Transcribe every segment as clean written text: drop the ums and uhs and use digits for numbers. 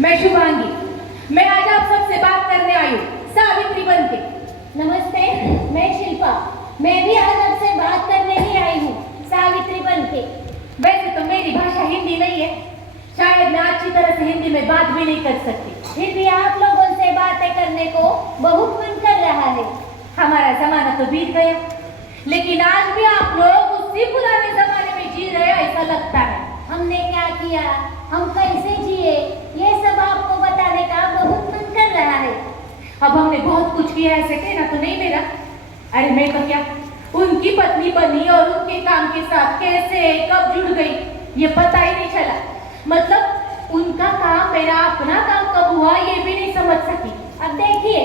मैं शुभांगी, मैं आज आप सबसे बात करने आई हूँ सावित्री बनके। नमस्ते, मैं शिल्पा, मैं भी आज आपसे बात करने ही आई हूँ सावित्री बनके। वैसे तो मेरी भाषा हिंदी नहीं है, शायद मैं अच्छी तरह से हिंदी में बात भी नहीं कर सकती, फिर भी आप लोगों से बातें करने को बहुत मन कर रहा है। हमारा जमाना तो बीत गया, लेकिन आज भी आप लोग उसी पुराने जमाने में जी रहे हैं ऐसा लगता है। हमने क्या किया, हम कैसे जिए, ये सब आपको बताने का बहुत मन कर रहा है। अब हमने बहुत कुछ किया है, ऐसे कहना तो नहीं मेरा। अरे मैं तो क्या, उनकी पत्नी बनी और उनके काम के साथ कैसे कब जुड़ गई ये पता ही नहीं चला। मतलब उनका काम मेरा अपना काम कब हुआ ये भी नहीं समझ सकी। अब देखिए,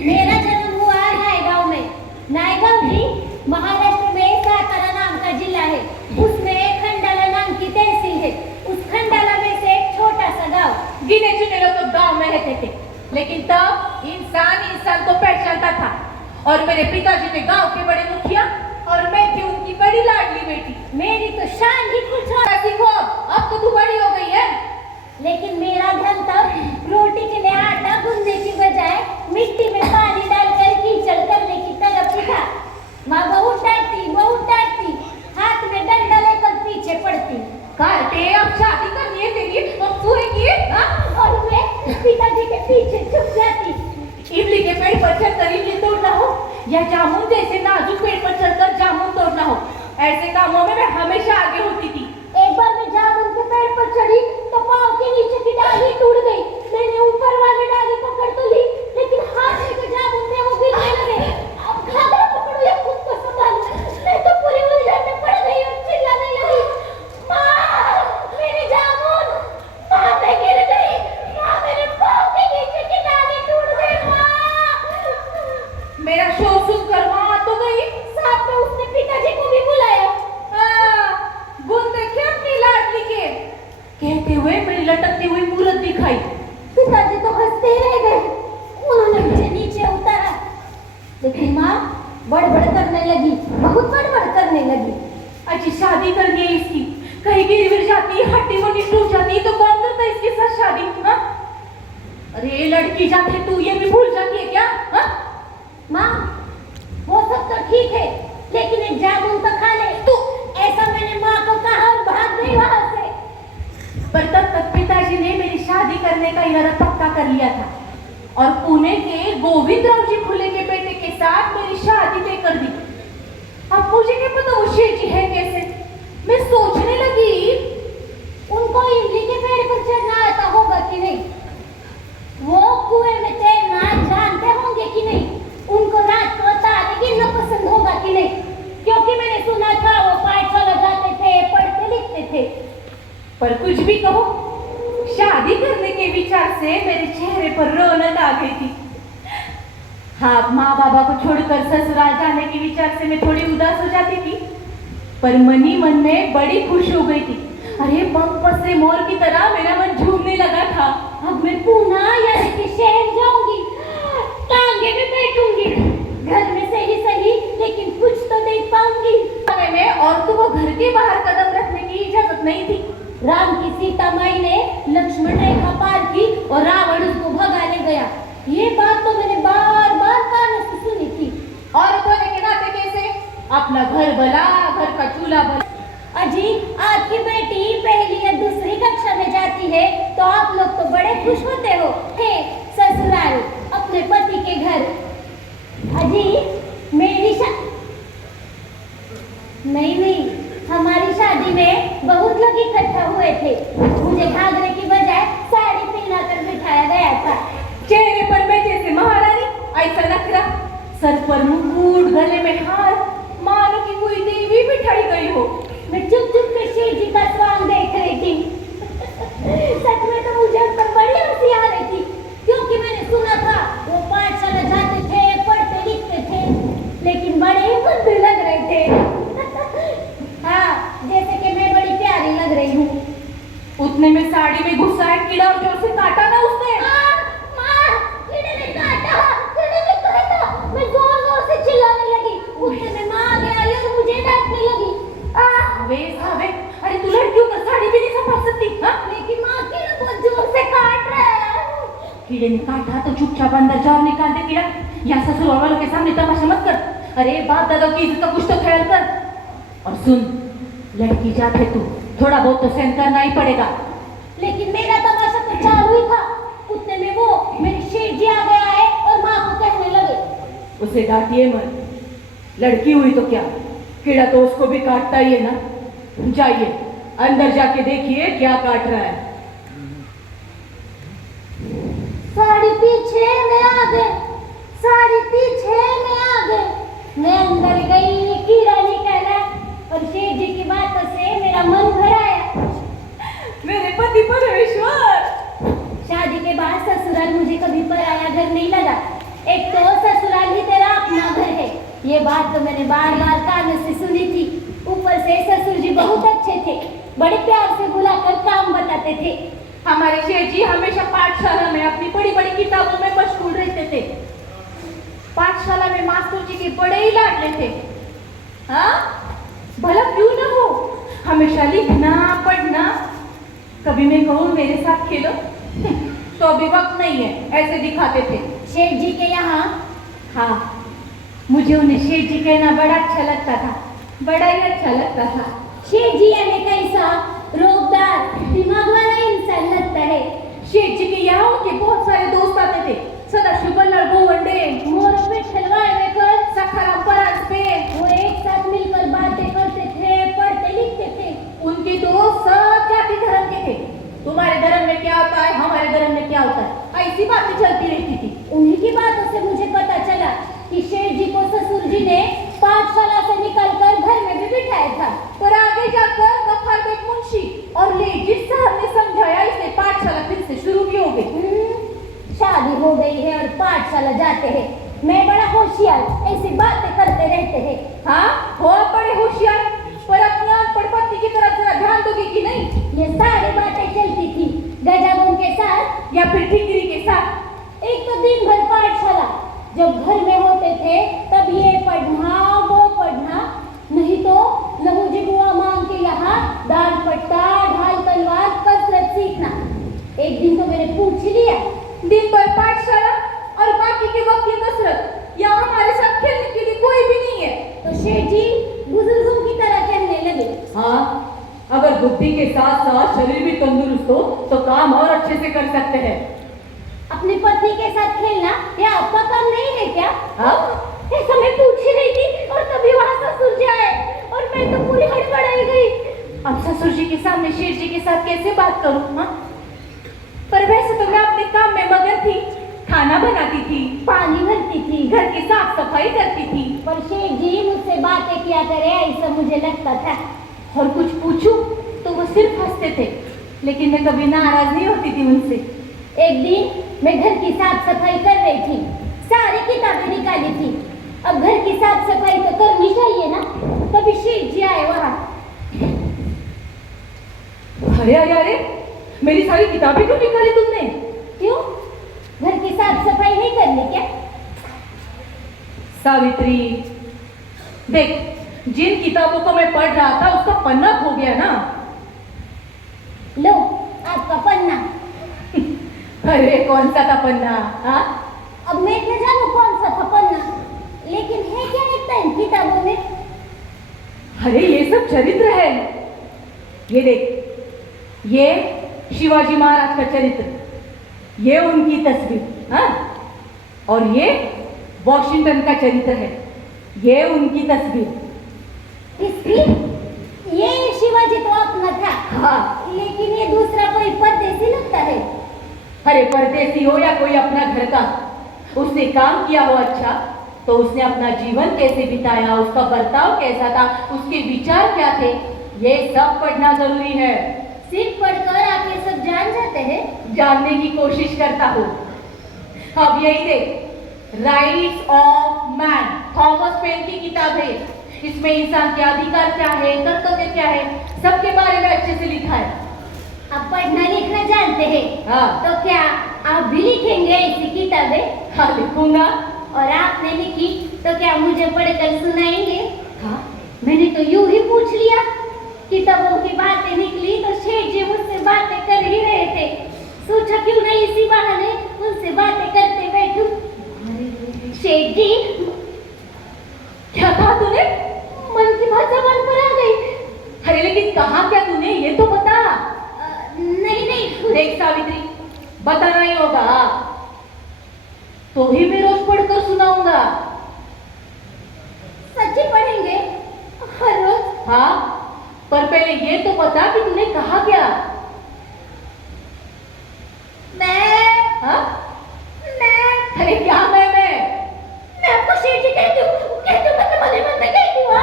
मेरा जन्म हुआ नायगांव में। नायगांव जी महाराष्ट्र में सातारा नाम का जिला है, उसमें खंडाला नाम की तहसील है। उस खंडाला में से एक छोटा सा गांव, गिने चुने लोग तो गांव में रहते थे, लेकिन तब इंसान इंसान को पहचानता था। और मेरे पिताजी थे गांव के बड़े मुखिया और मैं थी उनकी बड़ी लाडली बेटी। मेरी तो शान ही कुछ और। सीखो, अब तो तू बड़ी हो गई है। लेकिन मेरा धन तब रोटी के लिए आटा गूंदने की बजाय मिट्टी में पानी डालकर कीचड़ करने की तरफ ही था। माँ बहुत डांटती, हाथ में डंडा लेकर पीछे पड़ती। काटे अब शादी करनी है तेरी, अब पूरी की और मैं पिताजी के पीछे छुप जाती। इमली के पेड़ पर चढ़कर इमली तोड़ना हो या जामुन जैसे नाजुक पेड़ पर चढ़कर जामुन तोड़ना हो, ऐसे कामों में मैं हमेशा आगे होती थी। एक बार मैं जामुन के पेड़ पर चढ़ी तो पाँव के नीचे की डाली टूट गई। मैंने ऊपर वाली डाली पकड़ तो ली, लेकिन हाथ में जो जामुन थे वो गिरने लगे। अब घाघरा पकड़ूं या खुद को संभालूं, मैं तो पूरी उलझन में पड़ गई और चिल्लाने लगी, माँ मेरी जामुन, माँ मैं गिर गई, माँ मेरे पाँव के नीचे की डाली टूट गई, माँ। मेरा शोर सुनकर माँ तो गई, साथ में उसने पिताजी को भी बुलाया। गुण देखे अपनी लाडली के, कहते हुए मेरी लटकती हुई मूरत दिखाई। पिताजी तो हंसते ही रह गए। उन्होंने मुझे नीचे उतारा, लेकिन माँ बड़बड़ करने लगी, बहुत बड़बड़ करने लगी। अच्छी शादी करनी है इसकी, कहीं गिर जाती, हड्डी वड्डी टूट जाती तो कौन करता है इसके साथ शादी? हाँ, अरे लड़की जाते तू ये भी भूल जाती है क्या? हाँ माँ वो सब तो ठीक है, लेकिन एक जामुन तो खा ले तू, ऐसा मैंने माँ को कहा और भाग गई वहां से। पर तब तक पिताजी ने मेरी शादी करने का इरादा पक्का कर लिया था और पुणे के गोविंदराव जी फुले के बेटे के साथ मेरी शादी तय कर दी। अब मुझे क्या पता वो शेर जी है कैसे। मैं सोचने लगी, उनको इमली के पेड़ पर चढ़ना आता होगा कि नहीं, वो कुएं में तैरना जानते होंगे कि नहीं, उनको रात को तारे गिनना पसंद होगा कि नहीं, क्योंकि मैंने सुना था वो पाठशाला जाते थे, पढ़ते लिखते थे। पर कुछ भी कहो, शादी करने के विचार से मेरे चेहरे पर रौनक आ गई थी। हाँ, माँ बाबा को छोड़कर ससुराल जाने के विचार से मैं थोड़ी उदास हो जाती थी, पर मनी मन में बड़ी खुश हो गई थी। अरे पंख पसरे मोर की तरह मेरा मन झूमने लगा था। अब मैं पूना यानी कि शहर जाऊंगी, टांगे में बैठूंगी, घर में सही लेकिन कुछ तो नहीं पाऊंगी। में औरतों को घर के बाहर कदम रखने की इजाजत नहीं थी। राम की सीता माई ने लक्ष्मण रेखा पार की और रावण उसको भगाने गया। ये बात तो मैंने बार बार कानों से सुनी थी। औरत होने के नाते कैसे? अपना घर भला, घर का चूल्हा भला। अजी आपकी बेटी पहली या दूसरी कक्षा में जाती है तो आप लोग तो बड़े खुश होते हो, हे ससुराल अपने पति के घर। अजी मेरी नहीं, हमारी शादी में बहुत लोग इकट्ठा हुए थे। मुझे घाघरे की बजाय साड़ी पहनाकर बिठाया गया था। चेहरे पर मैं जैसे महारानी, ऐसा नखरा, सर पर मुकुट, गले में हार, मानो कि कोई देवी बिठाई गई हो। मैं चुप के शेर जी का स्वांग देख रही थी। सच में तो मुझे उन पर बड़ी हंसी आ रही थी, क्योंकि मैंने सुना था वो पाठशाला जाते थे, पढ़ते लिखते थे, लेकिन बड़े बुद्धू लग रहे थे। हाँ, जैसे कि मैं बड़ी प्यारी लग रही हूँ। उतने में साड़ी में घुसा है कीड़ा और जोर से काटा ना उसने। कीड़े ने काटा। मैं जोर से चिल्लाने लगी। उतने में माँ आगे आई और मुझे डांटने लगी। कीड़े ने काटा तो चुपचाप अंदर जाओ, निकाल दे कीड़ा। यहाँ ससुर वालों के सामने तमाशा मत कर। अरे बाप दादा की इज्जत का कुछ तो ख्याल कर। और सुन, लड़की जात है तू, थोड़ा बहुत तो सहन करना ही पड़ेगा। लेकिन मेरा तमाशा तो चालू ही था, उतने में वो मेरे शेठ जी आ गया है और माँ को कहने लगे। उसे डांटिए मत, लड़की हुई तो क्या, कीड़ा तो उसको भी काटता ही है ना। जाइए अंदर जाके देखिए क्या काट रहा है। साड़ी पीछे मैं आगे, साड़ी पीछे मैं आगे, मैं अंदर गई कीड़ा निकला और शेठ जी की बातों से मेरा मन भर आया। मेरे पति परमेश्वर, शादी के बाद ससुराल मुझे कभी पराया घर नहीं लगा। एक तो ससुराल ही तेरा अपना घर है, ये बात तो मैंने बार बार कानों से सुनी थी। ऊपर से ससुर जी बहुत अच्छे थे, बड़े प्यार से बुलाकर काम बताते थे। हमारे शेठ जी हमेशा पाठशाला में अपनी बड़ी बड़ी किताबों में मशगूल रहते थे। पाठशाला में मास्टर जी के बड़े ही लाडले थे। हाँ, भला क्यों ना हो, हमेशा लिखना पढ़ना। कभी मैं कहूँ मेरे साथ खेलो तो अभी वक्त नहीं है, ऐसे दिखाते थे शेठ जी के यहाँ। हाँ, मुझे उन्हें शेठ जी कहना बड़ा अच्छा लगता था, बड़ा ही अच्छा लगता था। शेठ जी यानी कैसा रोबदार दिमाग वाला इंसान लगता है। शेठ जी के यहाँ उनके बहुत सारे दोस्त आते थे, सदा शुभल गोवंडे, मोर पे खिलवाड़ लेकर सखाराम परास पे। वो एक साथ मिलकर बातें करते थे, पढ़ते लिखते थे। उनके दोस्त सब जाति धर्म के थे। तुम्हारे धर्म में क्या होता है, हमारे धर्म में क्या होता है, ऐसी बातें चलती रहती थी। उन्हीं की बातों से मुझे पता चला कि शेठ जी को ससुर जी ने पाठशाला से निकालकर घर में भी बिठाया था। पर आगे जाकर गफ्फार बेग मुंशी और लेजिस साहब ने समझाया, इसलिए पाठशाला फिर से शुरू भी हो गई। शादी हो गई है और पाठशाला जाते हैं। मैं बड़ा होशियार, ऐसी बातें करते रहते हैं। हाँ, हो बड़े होशियार, पर अपनी अनपढ़ पत्नी की तरफ जरा ध्यान दोगे कि नहीं? ये सारी बातें चलती थी गजाबों के साथ या फिर ठिकरी के साथ। एक तो दिन भर पाठशाला, जब घर में होते थे तब ये पढ़ना वो पढ़ना, नहीं तो लहू जी बुआ मांग के यहाँ दाल पट्टा ढाल तलवार कसरत सीखना। एक दिन तो मैंने पूछ लिया, दिन भर पाठशाला और बाकी के वक्त की कसरत, या हमारे साथ खेलने के लिए कोई भी नहीं है। तो शेठ जी बुजुर्गों की तरह कहने लगे। हाँ, अगर बुद्धि के साथ साथ शरीर भी तंदुरुस्त हो तो काम और अच्छे से कर सकते हैं। अपनी पत्नी के साथ खेलना यह आपका काम नहीं है क्या? हाँ? ऐसा मैं पूछ ही रही थी और तभी वहाँ ससुर जी आए और मैं तो पूरी हड़बड़ाई गई। अब ससुर जी के सामने शेठ जी के साथ कैसे बात करूं? हाँ, पर वैसे तो मैं अपने काम में मगन थी, खाना बनाती थी, पानी भरती थी, घर की साफ सफाई करती थी। पर शेठ जी मुझसे बातें किया करे ऐसा मुझे लगता था। और कुछ पूछूं तो वो सिर्फ हंसते थे, लेकिन मैं कभी नाराज नहीं होती थी उनसे। एक दिन मैं घर की साफ सफाई कर रही थी, सारी किताबें निकाली थी। अब घर की साफ सफाई तो करनी चाहिए ना, तभी शेठ जी आए वहाँ। अरे अरे अरे, मेरी सारी किताबें क्यों निकाली तुमने? क्यों, घर की साफ सफाई नहीं करनी क्या? सावित्री, देख, जिन किताबों को मैं पढ़ रहा था उसका पन्ना खो गया ना। लो आपका पन्ना। अरे कौन सा था पन्ना? हाँ, अब मैं क्या जानूं कौन सा था पन्ना, लेकिन है क्या लिखता है इन किताबों में? अरे ये सब चरित्र है। ये देख, ये शिवाजी महाराज का चरित्र, ये उनकी तस्वीर, हाँ, और ये वॉशिंगटन का चरित्र है, ये उनकी तस्वीर। इसकी ये शिवाजी तो अपना था, हाँ, लेकिन ये दूसरा कोई परदेसी लगता है। अरे परदेसी हो या कोई अपना घर का, उसने काम किया हो अच्छा तो उसने अपना जीवन कैसे बिताया, उसका बर्ताव कैसा था, उसके विचार क्या थे, ये सब पढ़ना जरूरी है। सिर्फ पढ़कर आप ये सब जान जाते हैं? जानने की कोशिश करता हूँ। अब यही देख, rights of man, Thomas pen की किताब है। इसमें इंसान के अधिकार क्या है, कर्तव्य क्या है, सबके बारे में अच्छे से लिखा है। आप पढ़ना लिखना जानते हैं? हाँ। तो क्या आप भी लिखेंगे ऐसी किताबें? हाँ, लिखूंगा। और आपने लिखी तो क्या मुझे पढ़कर सुनाएंगे? हाँ, मैंने तो यूं ही पूछ लिया, किताबों की बातें निकली तो शेठ जी मुझसे बातें कर ही रहे थे। सोचा क्यों नहीं इसी बहाने उनसे बताना ही होगा। तो ही मैं रोज पढ़कर सुनाऊंगा। सच्ची पढ़ेंगे हर रोज? हाँ, पर पहले ये तो बता कि तूने कहा क्या? मैं अरे क्या मैं आपको शेर जी कहती हूँ मतलब मन में कहती हूँ।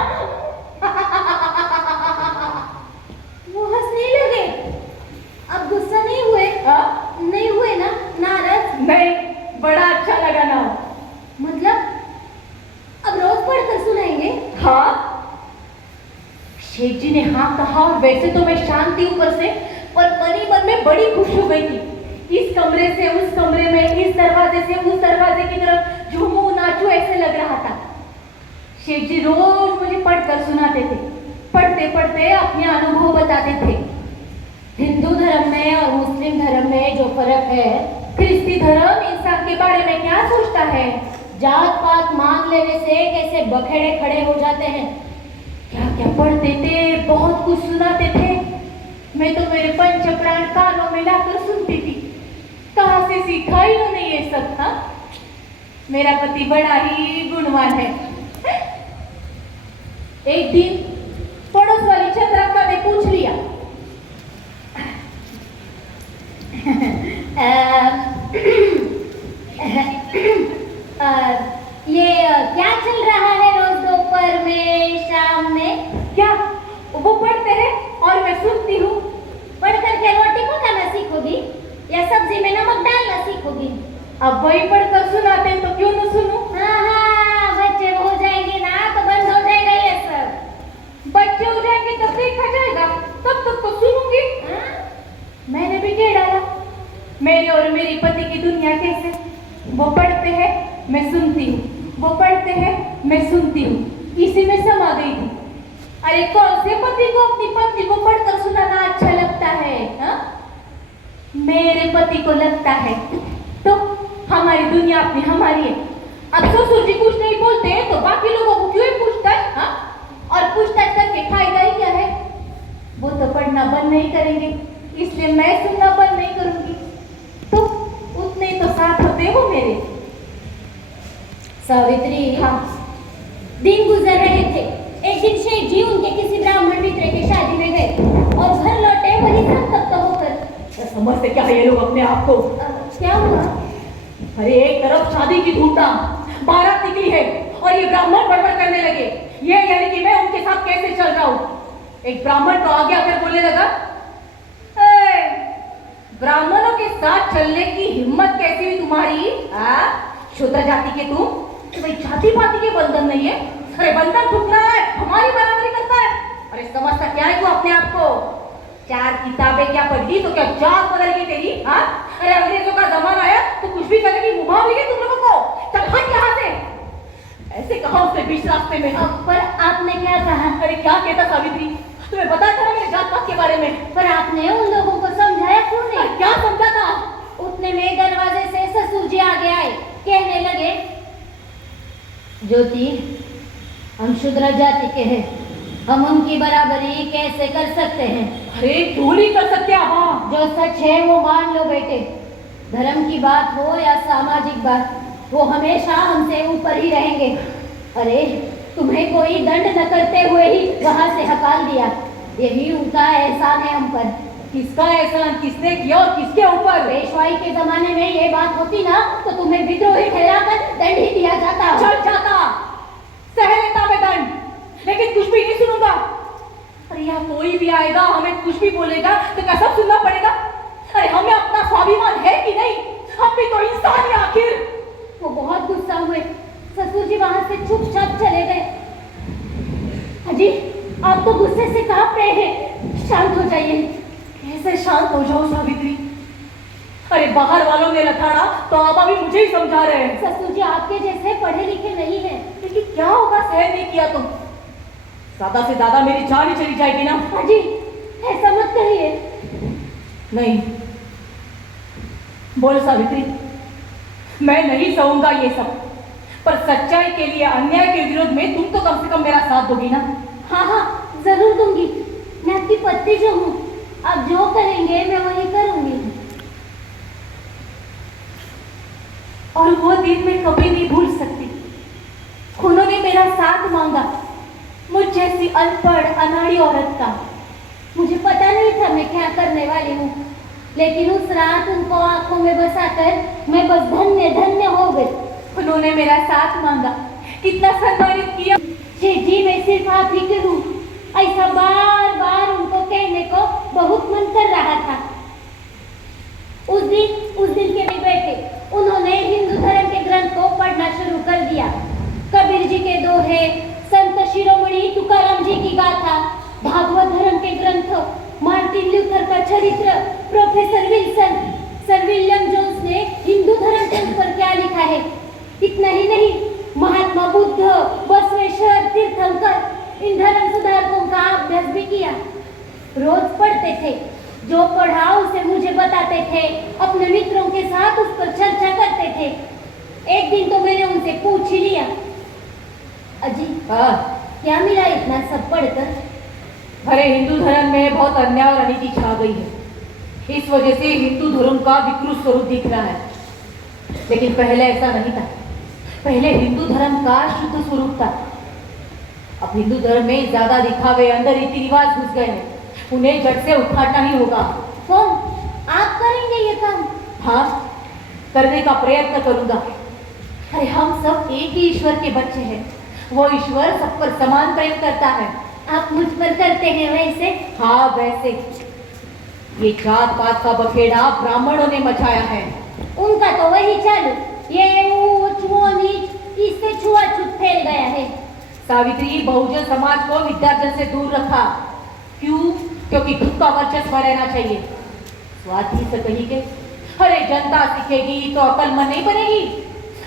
वो हंसने लगे। अब गुस्सा नहीं हुए? हाँ? नहीं हुए ना? नाराज? नहीं, बड़ा अच्छा लगा ना। मतलब अब रोज पढ़कर सुनाएंगे? हाँ। शेख जी ने हाँ कहा और वैसे तो मैं शांत थी ऊपर से, पर मन में बड़ी खुश हो गई थी। इस कमरे से उस कमरे में, इस दरवाजे से उस दरवाजे की तरफ झूमू नाचू ऐसे लग रहा था। शेख जी रोज मुझे पढ़कर सुनाते थे। पढ़ते पढ़ते अपने अनुभव बताते थे। हिंदू धर्म में और मुस्लिम धर्म में जो फर्क है, ख्रिस्ती धर्म इंसान के बारे में क्या सोचता है, जात पात मांग लेने से कैसे बखेड़े खड़े हो जाते हैं, क्या क्या पढ़ते थे, बहुत कुछ सुनाते थे। मैं तो मेरे पंच प्राण कानों में लाकर सुनती थी। कहाँ से सीखा इन्होंने ये सब? था मेरा पति बड़ा ही गुणवान है। एक दिन पड़ोस वाली छतरक्का ने पूछ लिया, ये क्या चल रहा है रोज दोपहर में शाम में? क्या वो पढ़ते हैं और मैं सुनती हूँ। पढ़कर के रोटी पकाना सीखोगी या सब्जी में नमक डालना सीखोगी? अब वही पढ़कर सुनाते हैं तो क्यों न सुनूं? हाँ, बच्चे हो जाएंगे ना तो बंद हो जाएगा ये सब। बच्चे हो जाएंगे तब देखा जाएगा, तब तक तो सुनूंगी। मैंने भी कह डाला, मेरे और मेरी पति की दुनिया कैसे। वो पढ़ते हैं मैं सुनती हूँ, वो पढ़ते हैं मैं सुनती हूँ, इसी में समा गई थी। अरे कौन से पति को अपनी पत्नी को पढ़कर सुनाना अच्छा लगता है? हा? मेरे पति को लगता है तो हमारी दुनिया अपनी हमारी है। अब ससुर जी कुछ नहीं बोलते हैं तो बाकी लोगों को क्यों ही पूछताछ? हाँ? और पूछताछ करके फायदा ही क्या है? वो तो पढ़ना बंद नहीं करेंगे, इसलिए मैं सुनना बंद नहीं करूंगी। तो उतने तो साथ होते वो मेरे। सावित्री, हाँ। दिन गुजर रहे थे। एक दिन शेख जी उनके किसी ब्राह्मण मित्र की शादी में गए और घर लौटे वही संतप्त होकर। समझते क्या है ये लोग अपने आप को? क्या हुआ? अरे एक तरफ शादी की धूमधाम, बारात निकली है और ये ब्राह्मण बड़बड़ करने लगे। ये यानी कि मैं उनके साथ कैसे चल रहा हूँ। एक ब्राह्मण तो आगे आकर बोलने लगा, ब्राह्मणों के साथ चलने की हिम्मत कैसी हुई तुम्हारी? शूद्र जाति के तुम? भाई जाति पाति के बंधन नहीं है। अरे बंधन टूटना है, हमारी बराबरी करता है। अरे समझता क्या है तू अपने आप को? 4 किताबें क्या पढ़ ली तो क्या जात बदल गई तेरी? हाँ, अरे अंग्रेजों का जमाना है तो कुछ भी करने की मुभाव नहीं है तुम लोगों को। चल हट यहाँ से। ऐसे कहा उसने बीच रास्ते में। पर आपने क्या कहा? अरे क्या कहता सावित्री, तुम्हें पता था मेरे जात पात के बारे में। पर आपने उन लोगों को समझाया क्यों नहीं? क्या समझा था? उतने में दरवाजे से ससुर जी आगे आए, कहने लगे, ज्योति, हम शूद्र जाति के हैं, हम उनकी बराबरी कैसे कर सकते हैं? अरे क्यों नहीं कर सकते आप? जो सच है वो मान लो बेटे। धर्म की बात हो या सामाजिक बात, वो हमेशा हमसे ऊपर ही रहेंगे। अरे तुम्हें कोई दंड न करते हुए ही वहां से हकाल दिया, यही उनका एहसान है हम पर। किसका एहसान? किसने किया और किसके ऊपर? पेशवाई के जमाने में ये बात होती ना तो तुम्हें विद्रोही ठहराकर दंड ही दिया जाता। चल जाता, सह लेता मैं दंड, लेकिन कुछ भी नहीं सुनूंगा। अरे यहाँ कोई भी आएगा, हमें कुछ भी बोलेगा तो क्या सब सुनना पड़ेगा? अरे हमें अपना स्वाभिमान है कि नहीं? हम भी तो इंसान हैं आखिर। वो बहुत गुस्सा हुए, ससुर जी वहां से चुपचाप चले गए। अजी, आप तो गुस्से से कांप रहे हैं, शांत हो जाइए। कैसे शांत हो जाओ सावित्री? अरे बाहर वालों ने लथाड़ा तो आप अभी मुझे ही समझा रहे हैं। ससुर जी आपके जैसे पढ़े लिखे नहीं हैं। लेकिन क्या होगा सहन नहीं किया तो? ज्यादा से ज्यादा मेरी जान ही चली जाएगी ना। अजी, ऐसा मत कहिए। नहीं, बोल सावित्री, मैं नहीं सहूंगा ये सब, पर सच्चाई के लिए अन्याय के विरोध में तुम तो कम से कम मेरा साथ दोगी ना? हाँ हाँ, जरूर दूंगी। मैं आपकी पत्नी जो हूँ, आप जो करेंगे मैं वही करूंगी। दिन मैं कभी नहीं भूल सकती। उन्होंने मेरा साथ मांगा, मुझ जैसी अनपढ़ अनाड़ी औरत का। मुझे पता नहीं था मैं क्या करने वाली हूँ, लेकिन उस रात उनको आंखों में बसाकर मैं बस धन्य धन्य हो गई। उन्होंने मेरा साथ मांगा, कितना सम्मानित किया। सेठ जी, मैं सिर्फ आप ही के हूँ, ऐसा बार बार उनको कहने को बहुत मन कर रहा था। उस दिन के नहीं बैठे, उन्होंने हिंदू धर्म के ग्रंथ को पढ़ना शुरू कर दिया। कबीर जी के दोहे, संत शिरोमणि तुकाराम जी की गाथा, भागवत धर्म के ग्रंथ, मार्टिन लूथर का चरित्र, professor Wilson, sir William Jones ने हिंदू धर्म के ऊपर क्या लिखा है। इतना ही नहीं, महात्मा बुद्ध, बसवेश्वर, तीर्थंकर, इन धर्म सुधारकों का अभ्यास भी किया। रोज पढ़ते थे, जो पढ़ा उसे मुझे बताते थे, अपने मित्रों के साथ उस पर चर्चा करते थे। एक दिन तो मैंने उनसे पूछ ही लिया, अजी क्या मिला इतना सब पढ़कर? अरे हिंदू धर्म में बहुत अन्याय और अनिति छा गई है, इस वजह से हिंदू धर्म का विकृत स्वरूप दिख रहा है। लेकिन पहले ऐसा नहीं था, पहले हिंदू धर्म का शुद्ध स्वरूप था। अब हिंदू धर्म में ज्यादा दिखावे, अंदर रीति रिवाज घुस गए हैं, उन्हें जड़ से उखाड़ना ही होगा। कौन? आप करेंगे ये काम? हाँ, करने का प्रयत्न करूंगा। अरे हम सब एक ही ईश्वर के बच्चे हैं, वो ईश्वर सब पर समान प्रेम करता है। आप मुझ पर करते हैं वैसे? हाँ वैसे। ये जात पात का बखेड़ा ब्राह्मणों ने मचाया है। उनका तो वही चालू, ये ऊंच वो नीच, इससे छुआछूत फैल गया है। सावित्री, बहुजन समाज को विद्यार्जन से दूर रखा। क्यों? क्योंकि खुद का वर्चस्व रहना चाहिए। स्वार्थी से कही के, अरे जनता सीखेगी तो अकलमंद नहीं बनेगी।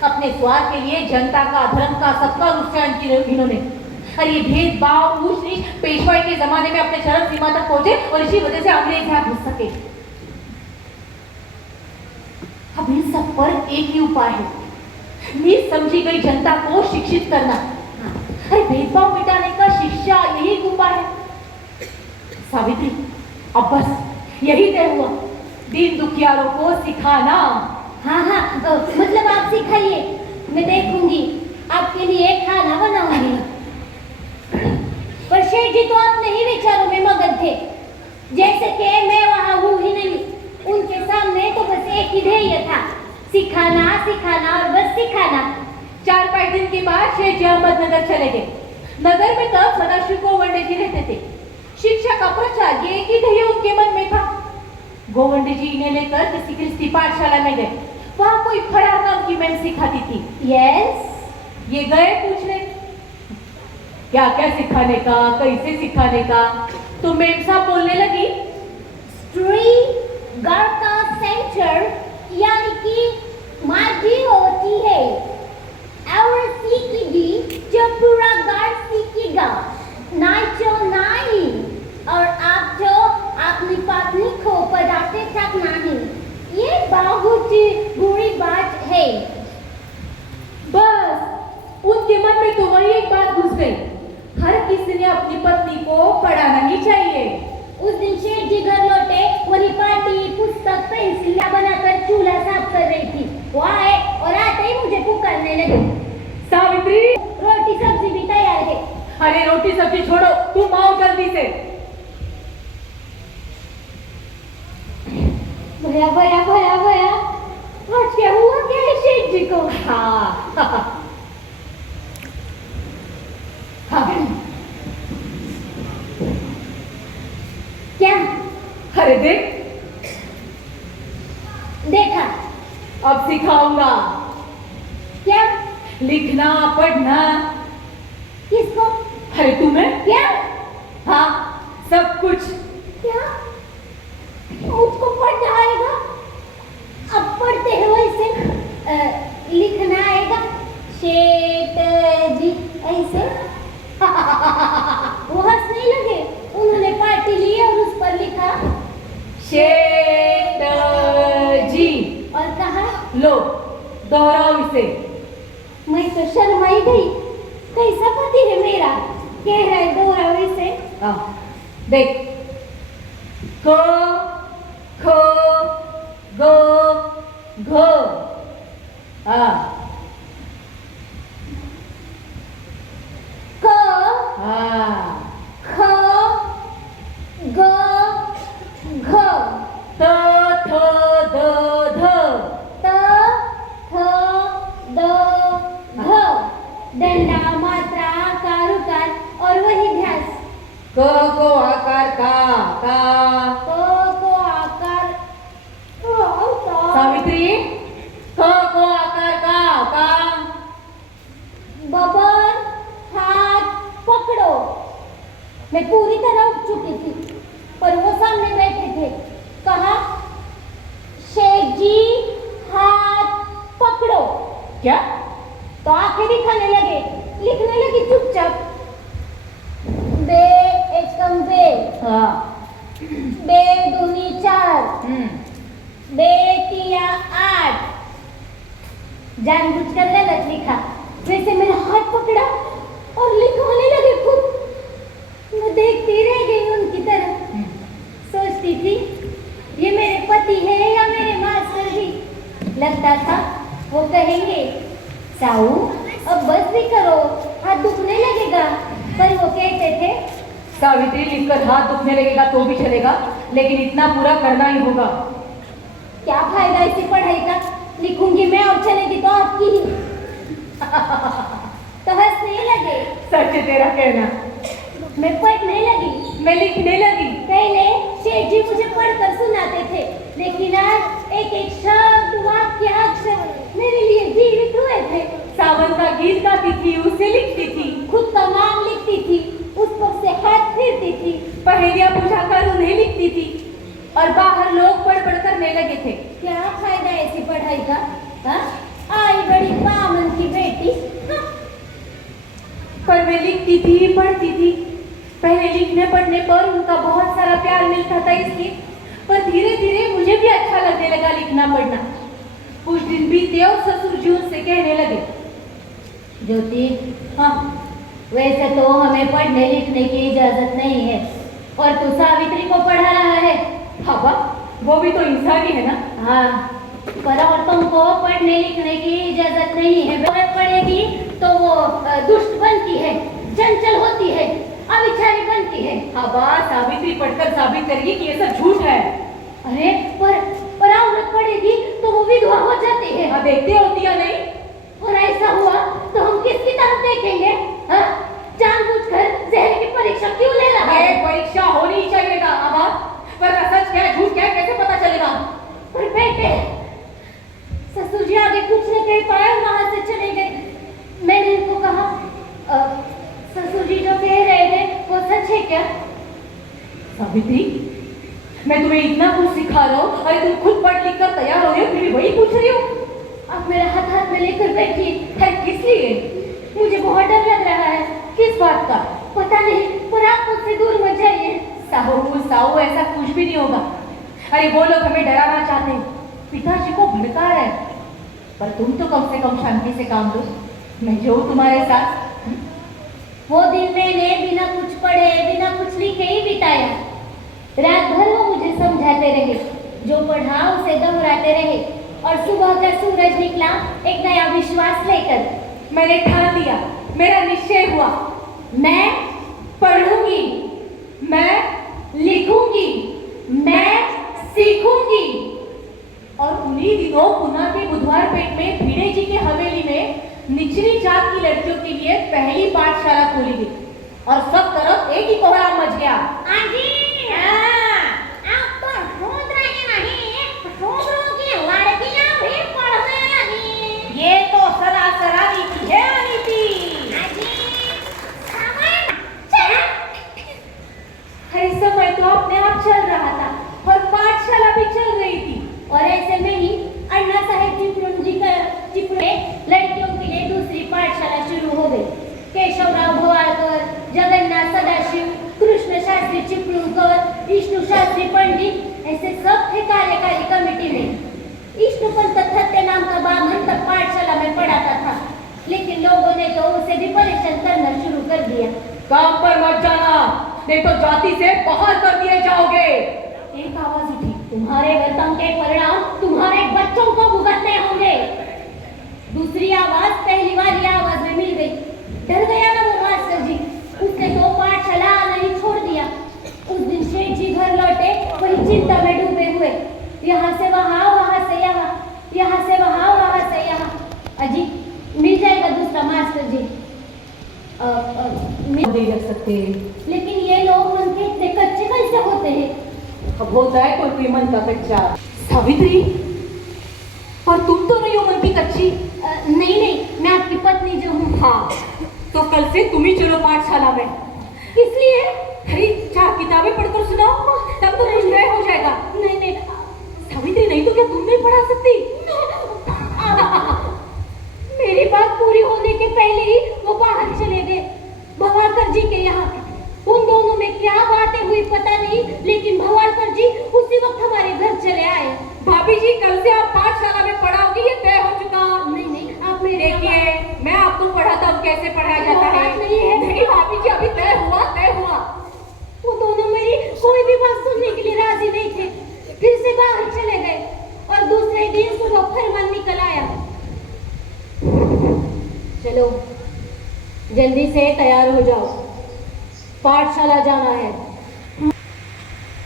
अपने स्वार्थ के लिए जनता का, धर्म का, सबका उत्साहन किया इन्होंने। अरे ये भेदभाव, ऊंच नीच पेशवाई के जमाने में अपने चरम सीमा तक पहुंचे और इसी वजह से अंग्रेज यहाँ घुस सके। अब इन सब पर एक ही उपाय है, नीच समझी गई जनता को शिक्षित करना। अरे भेदभाव मिटाने का शिक्षा यही उपाय है। सावित्री, अब बस यही तय हुआ, दीन दुखियारों को सिखाना। हाँ हाँ, मतलब आप सिखाइए, मैं देखूंगी, आपके लिए खाना बनाऊंगी। पर शेठ जी तो अपने ही विचारों में मगन थे, जैसे कि मैं वहां हूँ ही नहीं। उनके सामने तो बस एक ही ध्येय था, सिखाना सिखाना और बस सिखाना। 4-5 दिन के बाद शेठ जी अहमदनगर चले गए। नगर में तब सदाशिव गोवंडे जी रहते थे। शिक्षा का प्रचार, ये एक ही ध्येय उनके मन में था। गोवंडे जी इन्हें लेकर किसी क्रिस्ती पाठशाला में गए। वहां कोई खड़ा नाम की मैम सिखाती थी। यस, ये गए पूछने क्या क्या सिखाने का, कैसे सिखाने का। तो मैम साहब बोलने लगी, स्त्री घर का सेंटर यानी कि माजी होती है, और सीखेगी जो पूरा घर सीखेगा, नाचो नहीं, और आप जो अपनी पत्नी को पढ़ाते तक नहीं। ये बहुत बुरी बात है। बस उनके मन में तो वही एक बात घुस गई, हर किसी ने अपनी पत्नी को पढ़ाना ही चाहिए। उस दिन शेठ जी घर लौटे, वही पार्टी, पुस्तक, पेंसिल बनाकर चूल्हा साफ कर रही थी। वो आए और आते ही मुझे पुकारने लगे, सावित्री, रोटी सब्जी भी तैयार है। अरे रोटी सब्जी छोड़ो, तुम आओ जल्दी से। भया भया भया भया, आज क्या हुआ क्या है शेठ जी को? हाँ हाँ, क्या? अरे देख, देखा? अब सिखाऊंगा। क्या? लिखना पढ़ना। किसको? अरे तुम्हें? क्या? हाँ, सब कुछ। क्या? मुझको पढ़ना आएगा? अब पढ़ते हैं वैसे। लिखना आएगा? शेठ जी ऐसे? वो हंसने लगे। उन्होंने पार्टी ली और उस पर लिखा शेठ जी, और कहा लो दोहराओ इसे। मैं तो शर्माई गई। कैसा पति है मेरा, कह रहा है दोहराओ इसे। देख, खो खो गो घो। क्या? तो आंखें दिखाने लगे, लिखने लगी चुपचाप। बे एकम बे, हाँ। बे दूनी 4, हम्म। बे तिया 8। जानबूझकर गलत लिखा। वैसे मेरा हाथ पकड़ा और लिखवाने लगे खुद। मैं देखती रह गई उनकी तरफ, सोचती थी ये मेरे पति है या मेरे मास्टर जी। लगता था वो कहेंगे साऊ अब बस भी करो, हाथ दुखने लगेगा। पर वो कहते थे सावित्री, लिखकर हाथ दुखने लगेगा तो भी चलेगा, लेकिन इतना पूरा करना ही होगा। क्या फायदा इसी पढ़ाई का, लिखूंगी मैं और चलेगी तो आपकी ही। तो हंसने लगे। सच है तेरा कहना। मैं पढ़ने लगी, मैं लिखने लगी। पहले शेठ जी मुझे पढ़कर सुनाते थे, लेकिन आज एक एक शब्द, वाक्य, अक्षर मेरे लिए जीवित हुए थे। सावन का गीत गाती थी, उसे लिखती थी। खुद का नाम लिखती थी, उस पर से हाथ फेरती थी। पहेलियां बुझाकर उन्हें लिखती थी और बाहर लोग पढ़ करने लगे थे। क्या फायदा ऐसी पढ़ाई का? हाँ? आई बड़ी बामन की बेटी। हाँ? पर मैं लिखती थी, पढ़ती थी। पहले लिखने पढ़ने पर उनका बहुत सारा प्यार मिलता था इसलिए, पर धीरे धीरे मुझे भी अच्छा लगने लगा लिखना पढ़ना। कुछ दिन बीते और ससुर जी उनसे कहने लगे, ज्योति, हाँ वैसे तो हमें पढ़ने लिखने की इजाजत नहीं है, और तू सावित्री को पढ़ा रहा है। बाबा, वो भी तो इंसान ही है ना। हाँ, पर औरतों को पढ़ने लिखने की इजाजत नहीं है। वह पढ़ेगी तो वो दुष्ट बनती है, चंचल होती है, अविचारी बनती है। बाबा, सावित्री पढ़कर साबित करेगी कि ये सब झूठ है। अरे पर औरत पढ़ेगी तो वो विधवा हो जाती है। हाँ, देखते होती या नहीं? और ऐसा हुआ तो हम किसकी तरफ देखेंगे? हाँ? जानबूझकर जहर की परीक्षा क्यों ले रहा है? ये परीक्षा होनी चाहिए था बाबा, पर सच क्या झूठ क्या कैसे पता चलेगा? पर बेटे, ससुर जी आगे कुछ नहीं कह पाए, वहां से चले गए। मैंने इनको कहा, ससुर जी जो कह रहे थे वो सच है क्या? सावित्री, मैं तुम्हें इतना कुछ सिखा रहा हूँ, अरे तुम खुद पढ़ लिख कर तैयार हो रही हो, फिर भी वही पूछ रही हो। आप मेरा हाथ में लेकर बैठिए। है किस लिए? मुझे बहुत डर लग रहा है। किस बात का? पता नहीं, पर आप मुझसे दूर मत जाइए। साहू, ऐसा कुछ भी नहीं होगा। अरे वो लोग हमें डराना चाहते हैं, पिताजी को भड़का रहे हैं, पर तुम तो कम से कम शांति से काम लो। मैं जो हूँ तुम्हारे साथ। वो दिन मैंने बिना कुछ पढ़े, बिना कुछ लिखे ही बिताया। रात भर वो मुझे समझाते रहे, जो पढ़ा उसे दोहराते रहे, और सुबह का सूरज निकला एक नया विश्वास लेकर। मैंने ठान लिया, मेरा निश्चय हुआ, मैं पढ़ूंगी, मैं लिखूंगी, मैं सीखूंगी। और उन्हीं दिनों पुणे के बुधवार पेट में भिड़े जी की हवेली में निचली जात की लड़कियों के लिए पहली पाठशाला खोली गई, और सब तरफ एक ही कोहराम मच गया। आजी, आप तो शूद्र ही नहीं, शूद्रों की लड़कियां भी पढ़ने लगी। ये तो सरासर नीति है, नीति। हर समय तो अपने आप चल रहा था और पाठशाला भी चल रही थी, और ऐसे में ही अन्ना साहेब चिपळूण में लड़कियों के लिए दूसरी पाठशाला शुरू हो गई। केशवराव भवाळकर, जगन्नाथ सदाशिव, कृष्ण शास्त्री चिपळूणकर, विष्णु शास्त्री पंडित, ऐसे सब थे कार्यकारी कमेटी में। विष्णुपंत थत्ते नाम का बामन तब पाठशाला में पढ़ाता था, लेकिन लोगों ने तो उसे भी परेशान करना शुरू कर दिया। काम पर मत जाना, नहीं तो जाति से बाहर कर दिए जाओगे। एक आवाज उठी, तुम्हारे वर्तन के परिणाम तुम्हारे बच्चों को भुगतने होंगे। दूसरी आवाज पहली वाली आवाज में मिल गई। डर गया ना वो मास्टर जी, उसने तो पाठशाला आना ही छोड़ दिया। उस दिन शेठ जी घर लौटे वही चिंता में डूबे हुए, यहाँ से वहाँ, वहाँ से यहाँ, यहाँ से वहाँ, वहाँ से यहाँ। अजी, मिल जाएगा दूसरा मास्टर जी। नहीं रख सकते, लेकिन ये लोग मन के इतने कच्चे कैसे होते हैं? अब होता है कोई मन का कच्चा। सावित्री, और तुम तो नहीं हो मन की कच्ची। नहीं, मैं आपकी पत्नी जो हूँ। हाँ, तो कल से तुम ही चलो पाठशाला में। किस लिए? अरे 4 किताबें पढ़कर सुनाओ, तब तो कुछ नया हो जाएगा। नहीं, सावित्री, नहीं तो क्या तुम नहीं पढ़ा सकती? कल से आप पाठशाला में पढ़ाओगी, ये तय हो चुका। नहीं नहीं, आप मेरे देखिए, मैं आपको पढ़ाता हूँ कैसे पढ़ाया जाता है। बात नहीं है। नहीं भाभी जी, अभी तय हुआ, तय हुआ। वो दोनों मेरी कोई भी बात सुनने के लिए राजी नहीं थे। फिर से बाहर चले गए और दूसरे दिन सुबह फरमान निकल आया, चलो जल्दी से तैयार हो जाओ, पाठशाला जाना है।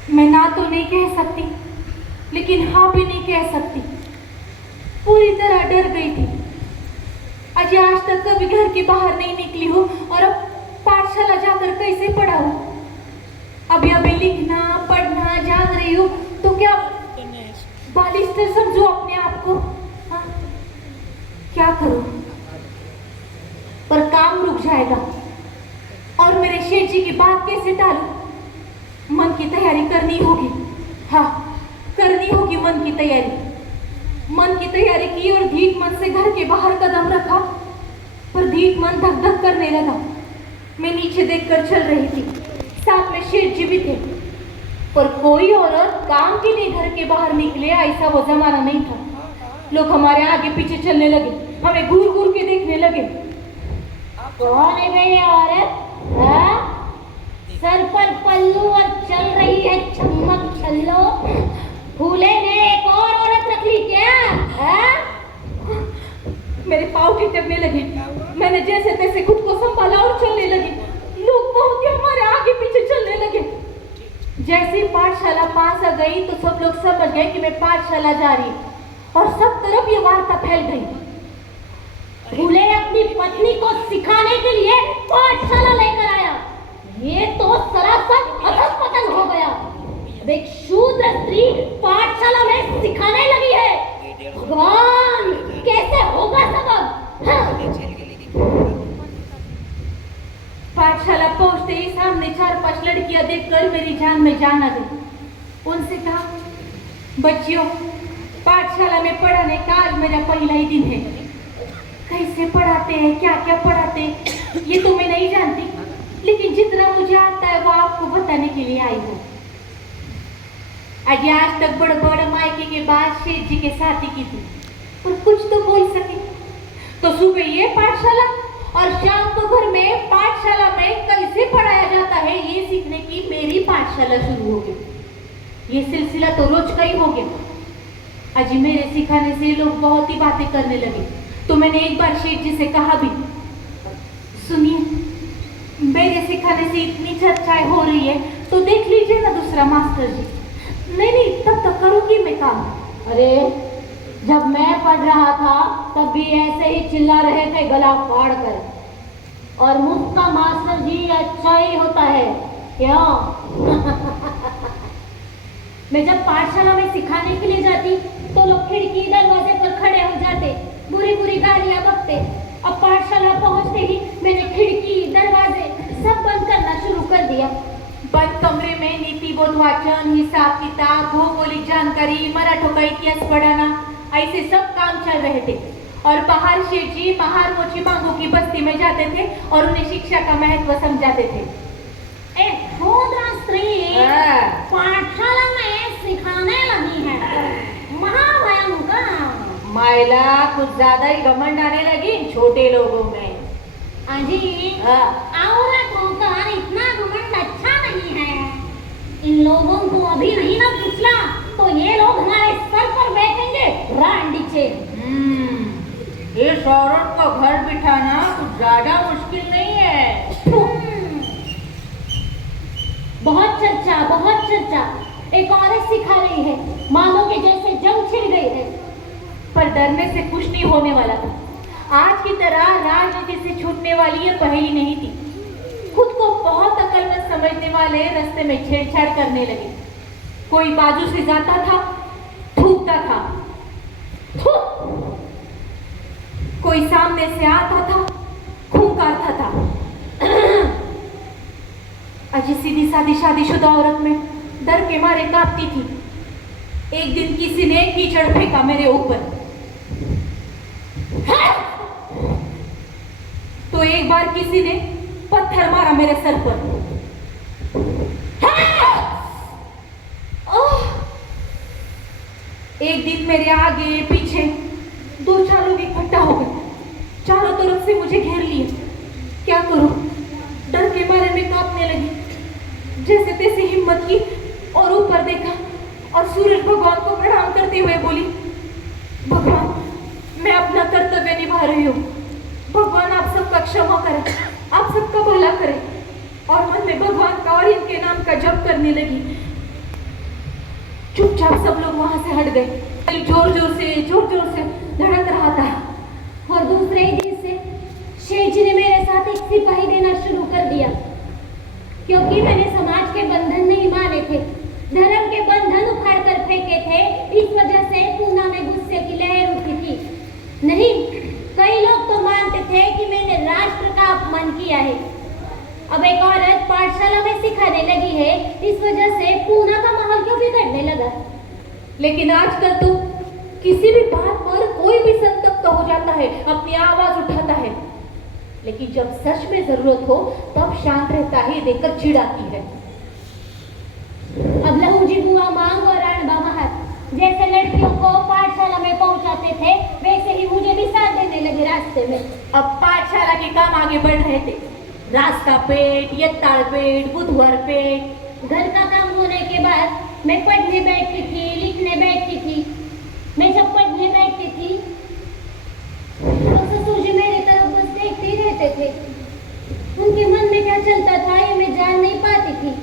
मैं ना तो नहीं कह सकती, लेकिन हाँ भी नहीं कह सकती। पूरी तरह डर गई थी। अजय आज तक कभी घर के बाहर नहीं निकली हूँ और अब पाठशाला जाकर कैसे पढ़ाऊँ। अभी अभी लिखना पढ़ना जान रही हूँ तो क्या बालिस्टर समझो अपने आप को। हाँ? क्या करूँ, पर काम रुक जाएगा और मेरे शेठ जी की बात कैसे टालूं। मन की तैयारी करनी होगी। हाँ, करनी होगी मन की तैयारी। मन की तैयारी की और धीक मन से घर के बाहर कदम रखा, पर धीक मन धक धक करने लगा। मैं नीचे देखकर चल रही थी, साथ में शेठ जी भी थे, पर कोई औरत काम के लिए घर के बाहर निकले ऐसा वो जमाना नहीं था। लोग हमारे आगे पीछे चलने लगे, हमें घूर घूर के देखने लगे। कौन है मेरी औरत? हाँ? सर पर पल्लू और चल रही है चम्मक छल्लो। फूले ने एक और औरत रख ली क्या? हाँ? मेरे पाँव ठिठकने लगे। मैंने जैसे तैसे खुद को संभाला और चलने लगी। लोग बहुत ही हमारे आगे पीछे चलने लगे। जैसे पाठशाला पास आ गई तो सब लोग समझ गए कि मैं पाठशाला जा रही और सब तरफ ये वार्ता फैल गई। फूले अपनी पत्नी को सिखाने के लिए पाठशाला लेकर आया। ये तो सरासर अधम पतन हो गया। अब एक शूद्र स्त्री पाठशाला में सिखाने लगी है। भगवान, कैसे होगा सबब? हाँ। पाठशाला पहुंचते ही सामने 4-5 लड़कियां देखकर मेरी जान में जान आ गई। उनसे कहा, बच्चियों, पाठशाला में पढ़ाने का आज मेरा पहला ही दिन है। कैसे पढ़ाते हैं, क्या क्या पढ़ाते हैं, ये तो मैं नहीं जानती, लेकिन जितना मुझे आता है वो आपको बताने के लिए आई हूँ। आज तक बड़ मायके के बाद शेठ जी के साथ ही की थी, और कुछ तो बोल सके। तो सुबह ये पाठशाला और शाम को घर में पाठशाला में कैसे पढ़ाया जाता है ये सीखने की मेरी पाठशाला शुरू हो गई। ये सिलसिला तो रोज का ही हो गया। आज मेरे सिखाने से लोग बहुत ही बातें करने लगे। तो मैंने एक बार शेठ जी से कहा भी, सुनिए, मेरे सिखाने से इतनी चर्चाएं हो रही है तो देख लीजिए ना दूसरा मास्टर जी। नहीं, तब तक करूंगी मैं काम। अरे, जब मैं पढ़ रहा था तब भी ऐसे ही चिल्ला रहे थे गला फाड़ कर। और मुफ्त का मास्टर जी अच्छा ही होता है क्यों? मैं जब पाठशाला में सिखाने के लिए जाती तो लोग खिड़की दरवाजे पर खड़े हो जाते, बुरी बुरी गालियां बकते। अब पाठशाला पहुंचते ही मैंने खिड़की दरवाजे सब बंद करना शुरू कर दिया। बंद कमरे में नीति बोध वाचन, हिसाब किताब, भौगोलिक जानकारी, मराठों का इतिहास पढ़ाना, ऐसे सब काम चल रहे थे। और बाहर शेठ जी महार मोची मांगों की बस्ती में जाते थे और उन्हें शिक्षा का महत्व समझाते थे। एक शूद्र स्त्री पाठशाला में सिखाने लगी है, महाभयंकर। मायला, कुछ ज्यादा ही घमंड आने लगी इन छोटे लोगों में। अजी, औरत होकर इतना घमंड अच्छा नहीं है। इन लोगों को अभी नहीं ना पूछला तो ये लोग हमारे सर पर बैठेंगे रांडीचे। इस औरत का घर बिठाना कुछ ज्यादा मुश्किल नहीं है। बहुत चर्चा। एक औरत सिखा रही है, मानो के जैसे जंग छिड़ गई है। पर डरने से कुछ नहीं होने वाला था। आज की तरह राजनीति से छूटने वाली ये पहेली नहीं थी। खुद को बहुत अक्लमंद समझने वाले रास्ते में छेड़छाड़ करने लगे। कोई बाजू से जाता था, थूकता था। कोई सामने से आता था, खूंकारता था। अजी सीधी सादी शादीशुदा औरत में डर के मारे कांपती थी। एक दिन किसी ने कीचड़ फेंका मेरे ऊपर। तो एक बार किसी ने पत्थर मारा मेरे सर पर। एक दिन मेरे आगे पीछे 2-4 लोग इकट्ठा हो गए, चारों तरफ से मुझे घेर लिए। क्या करूं, डर के बारे में कांपने लगी। जैसे तैसे हिम्मत की और ऊपर देखा और सूरज भगवान को प्रणाम करते हुए बोली, भगवान मैं अपना कर्तव्य निभा रही हूँ, भगवान आप सबका क्षमा करें, आप सबका भला करें। और मन में भगवान का और इनके नाम का जप करने लगी। चुपचाप सब लोग वहां से हट गए। जोर जोर से धड़क रहा था। और दूसरे ही दिन से शेठ जी ने मेरे साथ एक सिपाही देना शुरू कर दिया, क्योंकि मैंने समाज के बंधन नहीं माने थे, धर्म के बंधन उखाड़ कर फेंके थे। इस वजह से पूना में गुस्से की लहर उठी थी। नहीं, कई लोग तो मानते थे कि मैंने राष्ट्र का अपमान किया है। अब एक औरत पाठशाला में सिखाने लगी है, इस वजह से पूना का माहौल क्यों बिगड़ने लगा। लेकिन आजकल तो किसी भी बात पर कोई भी संतप्त हो जाता है, अपनी आवाज उठाता है, लेकिन जब सच में जरूरत हो तब शांत रहता है, देखकर चिढ़ाती है। अब लहू जी बुआ मांग और रणबा महत जैसे लड़कियों को पाठशाला में पहुंचाते थे, वैसे ही मुझे भी साथ देने लगे रास्ते में। अब पाठशाला के काम आगे बढ़ रहे थे। रास्ता पेट, यत्ताड़ पेट, बुधवार पेट। घर का काम होने के बाद मैं पढ़ने बैठती थी, लिखने बैठती थी। मैं जब पढ़ने बैठती थी तो ससुर जी मेरी तरफ बस देखते ही रहते थे। उनके मन में क्या चलता था ये मैं जान नहीं पाती थी।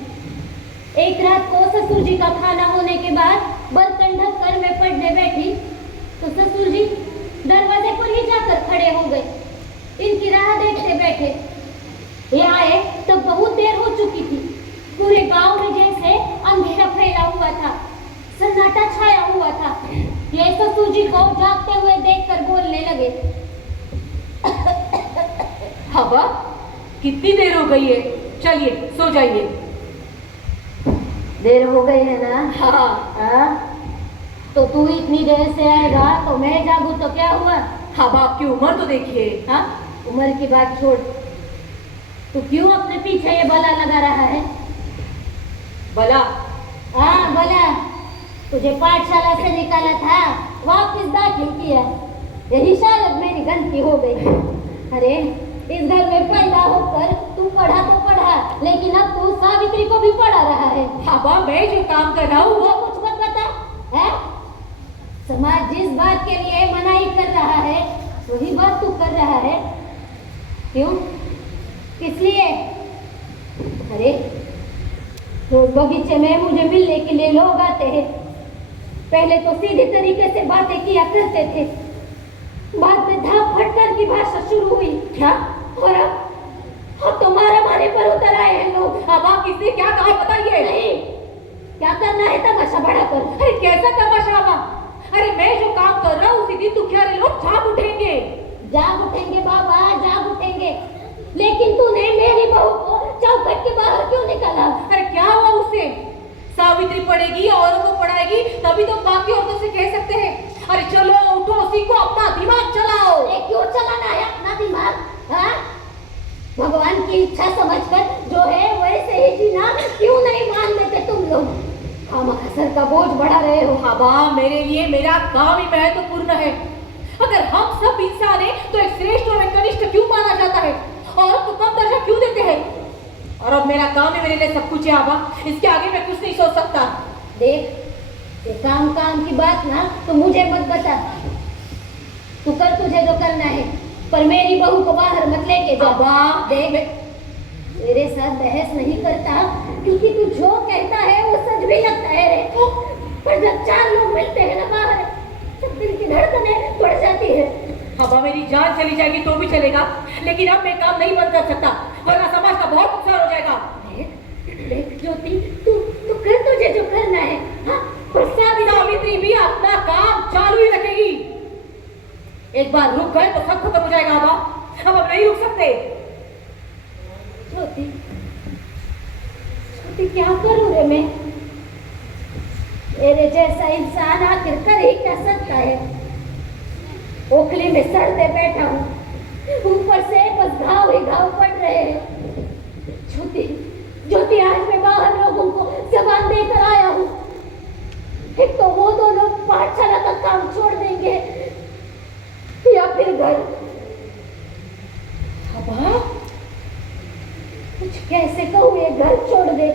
एक रात को ससुर जी का खाना होने के बाद बर्तन ढक कर मैं पढ़ने बैठी तो ससुर जी दरवाजे पर ही जाकर खड़े हो गए। इनकी राह देखते बैठे। ये आए तब बहुत देर हो चुकी थी। पूरे गांव में जैसे अंधेरा फैला हुआ था, सन्नाटा छाया हुआ था। ये ससुर जी को जागते हुए देखकर बोलने लगे, हवा कितनी देर हो गई है, चलिए सो जाइए। देर हो गई है ना? हाँ। तो तू इतनी देर से आएगा तो मैं जागू तो क्या हुआ? अब आपकी उम्र तो देखिए। हाँ, उम्र की बात छोड़, तू क्यों अपने पीछे ये बला लगा रहा है? बला? हाँ बला, तुझे पाठशाला से निकाला था, वापस दाखिल किया। यही शायद मेरी गलती हो गई। अरे इस घर में पैदा होकर तू पढ़ा तो पढ़ा, लेकिन अब तू सावित्री को भी पढ़ा रहा है। हवा मैं जो काम कर रहा हूँ वो कुछ मत बता है? समाज जिस बात के लिए मनाही कर रहा है वही बात तू कर रहा है। क्यों, किस लिए? अरे रोज बगीचे में मुझे मिलने के लिए लोग आते हैं। पहले तो सीधे तरीके से बातें किया करते थे, बाद में धाप फटकर की भाषा शुरू हुई। क्या? और अब तो मारे पर उतर आए हैं लोग। अब आप किसने क्या कहा बताइए। नहीं, क्या करना है तमाशा बढ़ाकर? अरे कैसा तमाशा हवा? अरे मैं जो काम कर रहा हूँ उसी दिन दुखियारे लोग जाग उठेंगे। जाग उठेंगे बाबा, जाग उठेंगे, लेकिन तूने मेरी बहू को चौखट के बाहर क्यों निकाला? अरे क्या हुआ उससे? सावित्री पढ़ेगी, औरों को पढ़ाएगी, तभी तो बाकी औरतों से कह सकते हैं अरे चलो उठो, सीखो, अपना दिमाग चलाओ। क्यों चलाना है अपना दिमाग? हाँ, भगवान की इच्छा समझकर जो है वैसे ही जीना क्यों नहीं मान लेते तुम लोग? खामखा सर का बोझ बढ़ा रहे हो। हवा मेरे लिए मेरा काम ही महत्वपूर्ण है। अगर हम सब इंसान हैं तो एक श्रेष्ठ और एक कनिष्ठ क्यों माना जाता है, औरत को कम दर्जा क्यों देते हैं? और अब मेरा काम ही मेरे लिए सब कुछ है हवा, इसके आगे मैं कुछ नहीं सोच सकता। देख, ये काम की बात ना तो मुझे मत बता। तू कर तुझे जो करना है, पर मेरी बहू को बाहर मत लेके जा। देख, मेरे साथ बहस नहीं करता, क्योंकि तू जो कहता है वो सच भी लगता है रे। पर जब 4 लोग मिलते हैं ना बाहर, तब दिल की धड़कनें बढ़ जाती है। हवा मेरी जान चली जाएगी तो भी चलेगा, लेकिन अब मैं काम नहीं बंद कर सकता, वरना समाज का बहुत नुकसान हो जाएगा। देख ज्योति, तू कर तुझे जो करना है। हाँ, पर सावित्री भी अपना काम चालू ही रखेगी। एक बार रुक गए तो सब खत्म हो जाएगा हवा, अब नहीं रुक सकते। ज्योति, क्या करूं रे मैं? मेरे जैसा इंसान आखिर कर ही क्या सकता है? ओखली में सड़ते बैठा हूँ, ऊपर से बस घाव ही घाव पड़ रहे हैं। ज्योति, आज मैं बाहर लोगों को जबान देकर आया हूँ। एक तो वो दोनों पाठशाला का काम छोड़ देंगे या फिर घर। बाबा कुछ कैसे कहूँ, ये घर छोड़ दे।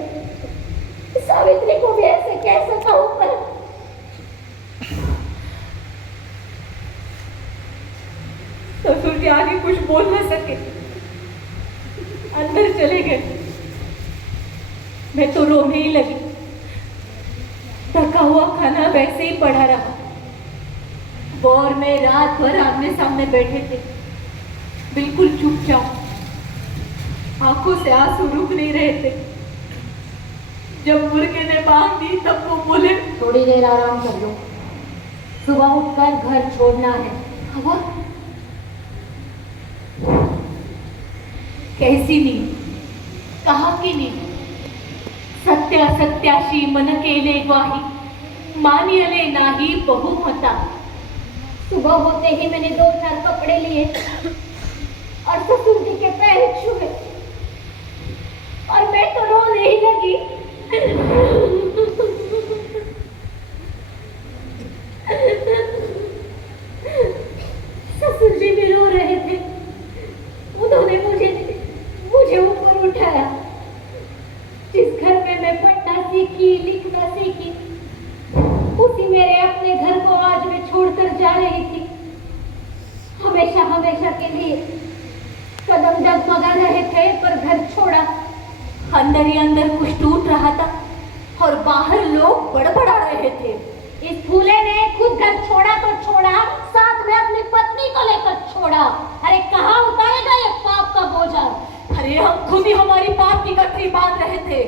सावित्री को भी ऐसे कैसे कहूँ, पर ससुर जी आगे कुछ बोल न सके, अंदर चले गए। मैं तो रोने ही लगी। थका हुआ खाना वैसे ही पड़ा रहा। वो और मैं रात भर आमने सामने बैठे थे, बिल्कुल चुपचाप। आंखों से आंसू रुक नहीं रहे थे। जब मुर्गे ने बांध दी तब वो बोले, थोड़ी देर आराम कर लो, सुबह उठकर घर छोड़ना है। अब कैसी नींद, कहा की नींद। सत्या सत्याशी मन केले ग्वाही, मानियले नाही बहुमता। सुबह होते ही मैंने 2-4 कपड़े लिए और ससुर जी के पैर छुए और मैं तो रोने ही लगी। ससुर जी भी रो रहे थे। उन्होंने मुझे ऊपर उठाया। जिस घर में मैं पढ़ना सीखी, लिखना सीखी, उसी मेरे अपने घर को आज मैं छोड़कर जा रही थी। हमेशा हमेशा के लिए। कदम डगमगा रहे थे पर घर छोड़ा। अंदर ही अंदर कुछ टूट रहा था और बाहर लोग बड़बड़ा रहे थे। इस फूले ने खुद घर छोड़ा तो छोड़ा, साथ में अपनी पत्नी को लेकर छोड़ा। अरे कहाँ उतारेगा ये पाप का बोझा? अरे हम खुद ही हमारी पाप की गठरी बांध रहे थे।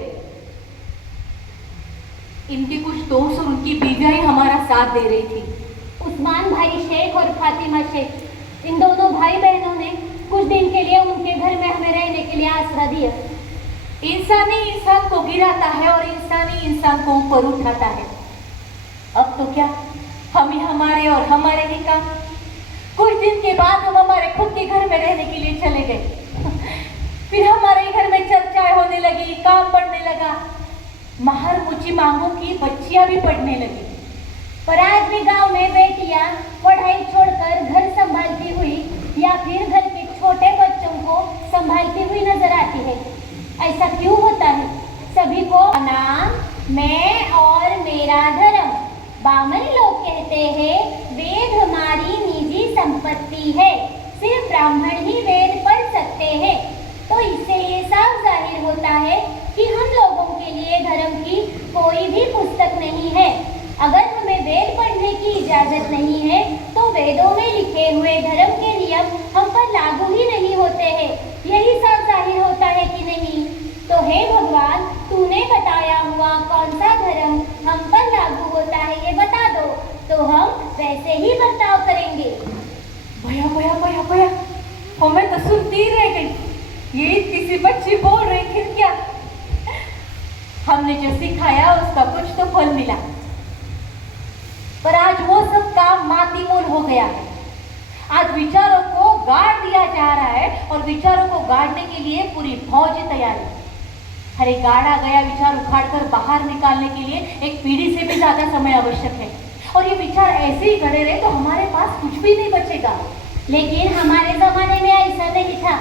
इनके कुछ दोस्त और उनकी बीवियां ही हमारा साथ दे रही थी। उस्मान भाई शेख और फातिमा शेख, इन दोनों भाई बहनों ने कुछ दिन के लिए उनके घर में हमें रहने के लिए आसरा दिया। इंसानी इंसान को गिराता है और इंसानी इंसान को ऊपर उठाता है। अब तो क्या, हम ही हमारे और हमारे ही काम। कुछ दिन के बाद हम हमारे खुद के घर में रहने के लिए चले गए। फिर हमारे घर में चर्चाएं होने लगी, काम बढ़ने लगा। महर ऊंची मांगों की बच्चियां भी पढ़ने लगी। पर आज भी गांव में बेटियां पढ़ाई छोड़कर घर संभालती हुई या फिर घर के छोटे बच्चों को संभालती हुई नजर आती है। ऐसा क्यों होता है? सभी को नाम, मैं और मेरा धर्म। बामन लोग कहते हैं वेद हमारी निजी संपत्ति है, सिर्फ ब्राह्मण ही वेद पढ़ सकते हैं। तो इससे ये साफ जाहिर होता है कि हम लोगों के लिए धर्म की कोई भी पुस्तक नहीं है। अगर हमें वेद पढ़ने की इजाजत नहीं है तो वेदों में लिखे हुए धर्म के नियम हम पर लागू ही नहीं होते हैं। यही साफ जाहिर होता है कि नहीं? तो हे भगवान, तूने बताया हुआ कौन सा धर्म हम पर लागू होता है ये बता दो, तो हम वैसे ही बर्ताव करेंगे। भैया भैया भैया भैया, हमें तो सुनती रह गई। ये किसी बच्ची बोल रही थी क्या? हमने जो सिखाया उसका कुछ तो फल मिला, पर आज वो सब काम मातीमोल हो गया है। आज विचारों को गाड़ दिया जा रहा है और विचारों को गाड़ने के लिए पूरी फौज तैयार है। अरे गाड़ा गया विचार उखाड़कर बाहर निकालने के लिए एक पीढ़ी से भी ज्यादा समय आवश्यक है, और ये विचार ऐसे ही गड़े रहे तो हमारे पास कुछ भी नहीं बचेगा। लेकिन हमारे जमाने में ऐसा नहीं था।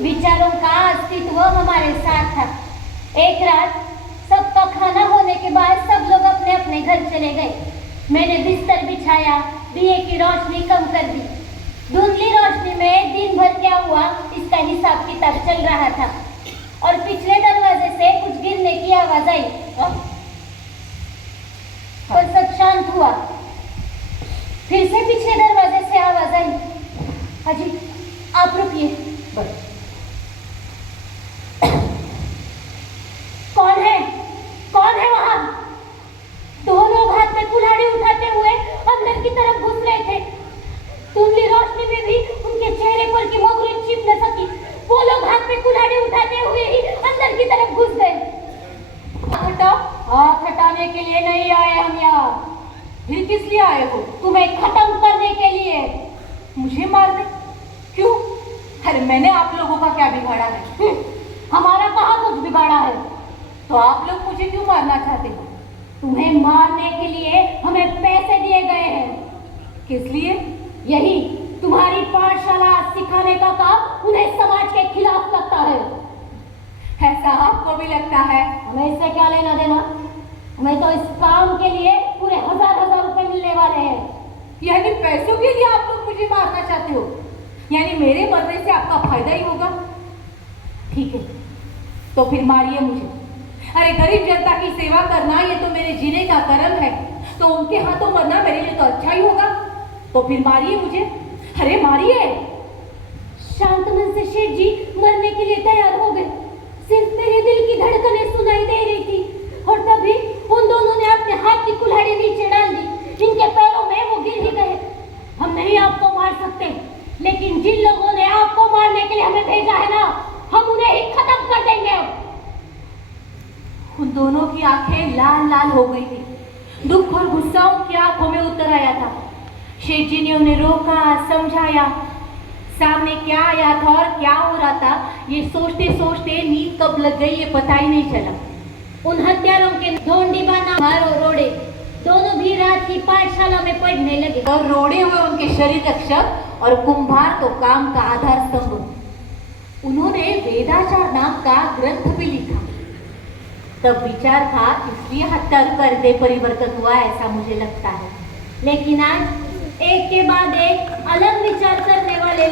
विचारों का अस्तित्व हमारे साथ था। एक रात सबका खाना होने के बाद सब लोग अपने अपने घर चले गए। मैंने बिस्तर बिछाया, दिए की रोशनी कम कर दी। धुंधली रोशनी में दिन भर क्या हुआ इसका हिसाब किताब चल रहा था, और पिछले दरवाजे से कुछ गिरने की आवाज आई और सब शांत हुआ। फिर से पिछले दरवाजे से आवाज आई, अजी आप रुकिए। कौन है? कौन है वहां? दो लोग हाथ में कुल्हाड़ी उठाते हुए अंदर की तरफ घुस रहे थे। धुंधली रोशनी में भी उनके चेहरे पर की मुस्कुराहट छिप न सकी। वो लोग हाथ में कुल्हाड़ी उठाते हुए ही अंदर की तरफ घुस गए। हाथ हटाने के लिए नहीं आए हम यहाँ। फिर किस लिए आए हो? तुम्हें खत्म करने के लिए। मुझे मारने? क्यों? अरे मैंने आप लोगों का क्या बिगाड़ा है? हमारा कहाँ कुछ बिगाड़ा है? तो आप लोग मुझे क्यों मारना चाहते हो? तुम्हें मारने के लिए हमें पैसे दिए गए हैं। किस लिए? यही तुम्हारी पाठशाला सिखाने का काम उन्हें समाज के खिलाफ लगता है। ऐसा आपको भी लगता है? हमें इससे क्या लेना देना? हमें तो इस काम के लिए पूरे हजार रुपए मिलने वाले हैं। यानी पैसों के लिए आप लोग मुझे मारना चाहते हो? यानी मेरे मरने से आपका फायदा ही होगा? ठीक है, तो फिर मारिए मुझे। अरे गरीब जनता की सेवा करना ये तो मेरे जीने का कर्म है, तो उनके हाथों मरना मेरे लिए तो अच्छा ही होगा। तो फिर मारिए मुझे, अरे मारिए। शांत मन से सेठ जी मरने के लिए तैयार हो गए। सिर्फ मेरे दिल की धड़कनें सुनाई दे रही थी और तभी उन दोनों ने अपने हाथ की कुल्हाड़ी नीचे डाल दी। इनके पैरों में वो गिर ही गए। हम नहीं आपको मार सकते, लेकिन जिन लोगों ने आपको मारने के लिए हमें भेजा है ना, हम उन्हें ही खत्म कर देंगे। उन दोनों की आंखें लाल लाल हो गई थी। दुख और गुस्सा उनकी आंखों में उतर आया था। शेठ जी ने उन्हें रोका, समझाया। सामने क्या आया था और क्या हो रहा था, ये सोचते सोचते नींद कब लग गई ये पता ही नहीं चला। उन हत्यारों के ढोंडी बाना मारो रोड़े दोनों भी रात की पाठशाला में पढ़ने लगे और रोड़े हुए उनके शरीर रक्षक और कुंभार तो काम का आधार स्तंभ। उन्होंने वेदाचार नाम का ग्रंथ भी लिखा। तब विचार था, इसलिए हत्या कर दे परिवर्तन हुआ, ऐसा मुझे लगता है। लेकिन आज एक के बाद एक अलग विचार करने वाले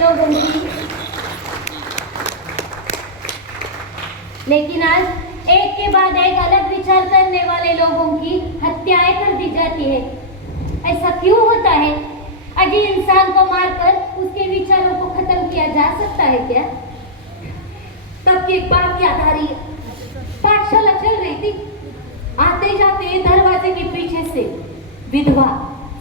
लोगों की हत्याएं कर दी जाती है। ऐसा क्यों होता है? अजी इंसान को मारकर उसके विचारों को खत्म किया जा सकता है क्या? तब की एक बात याद आ रही है। पाठशाला चल रही थी, आते जाते दरवाजे के पीछे से विधवा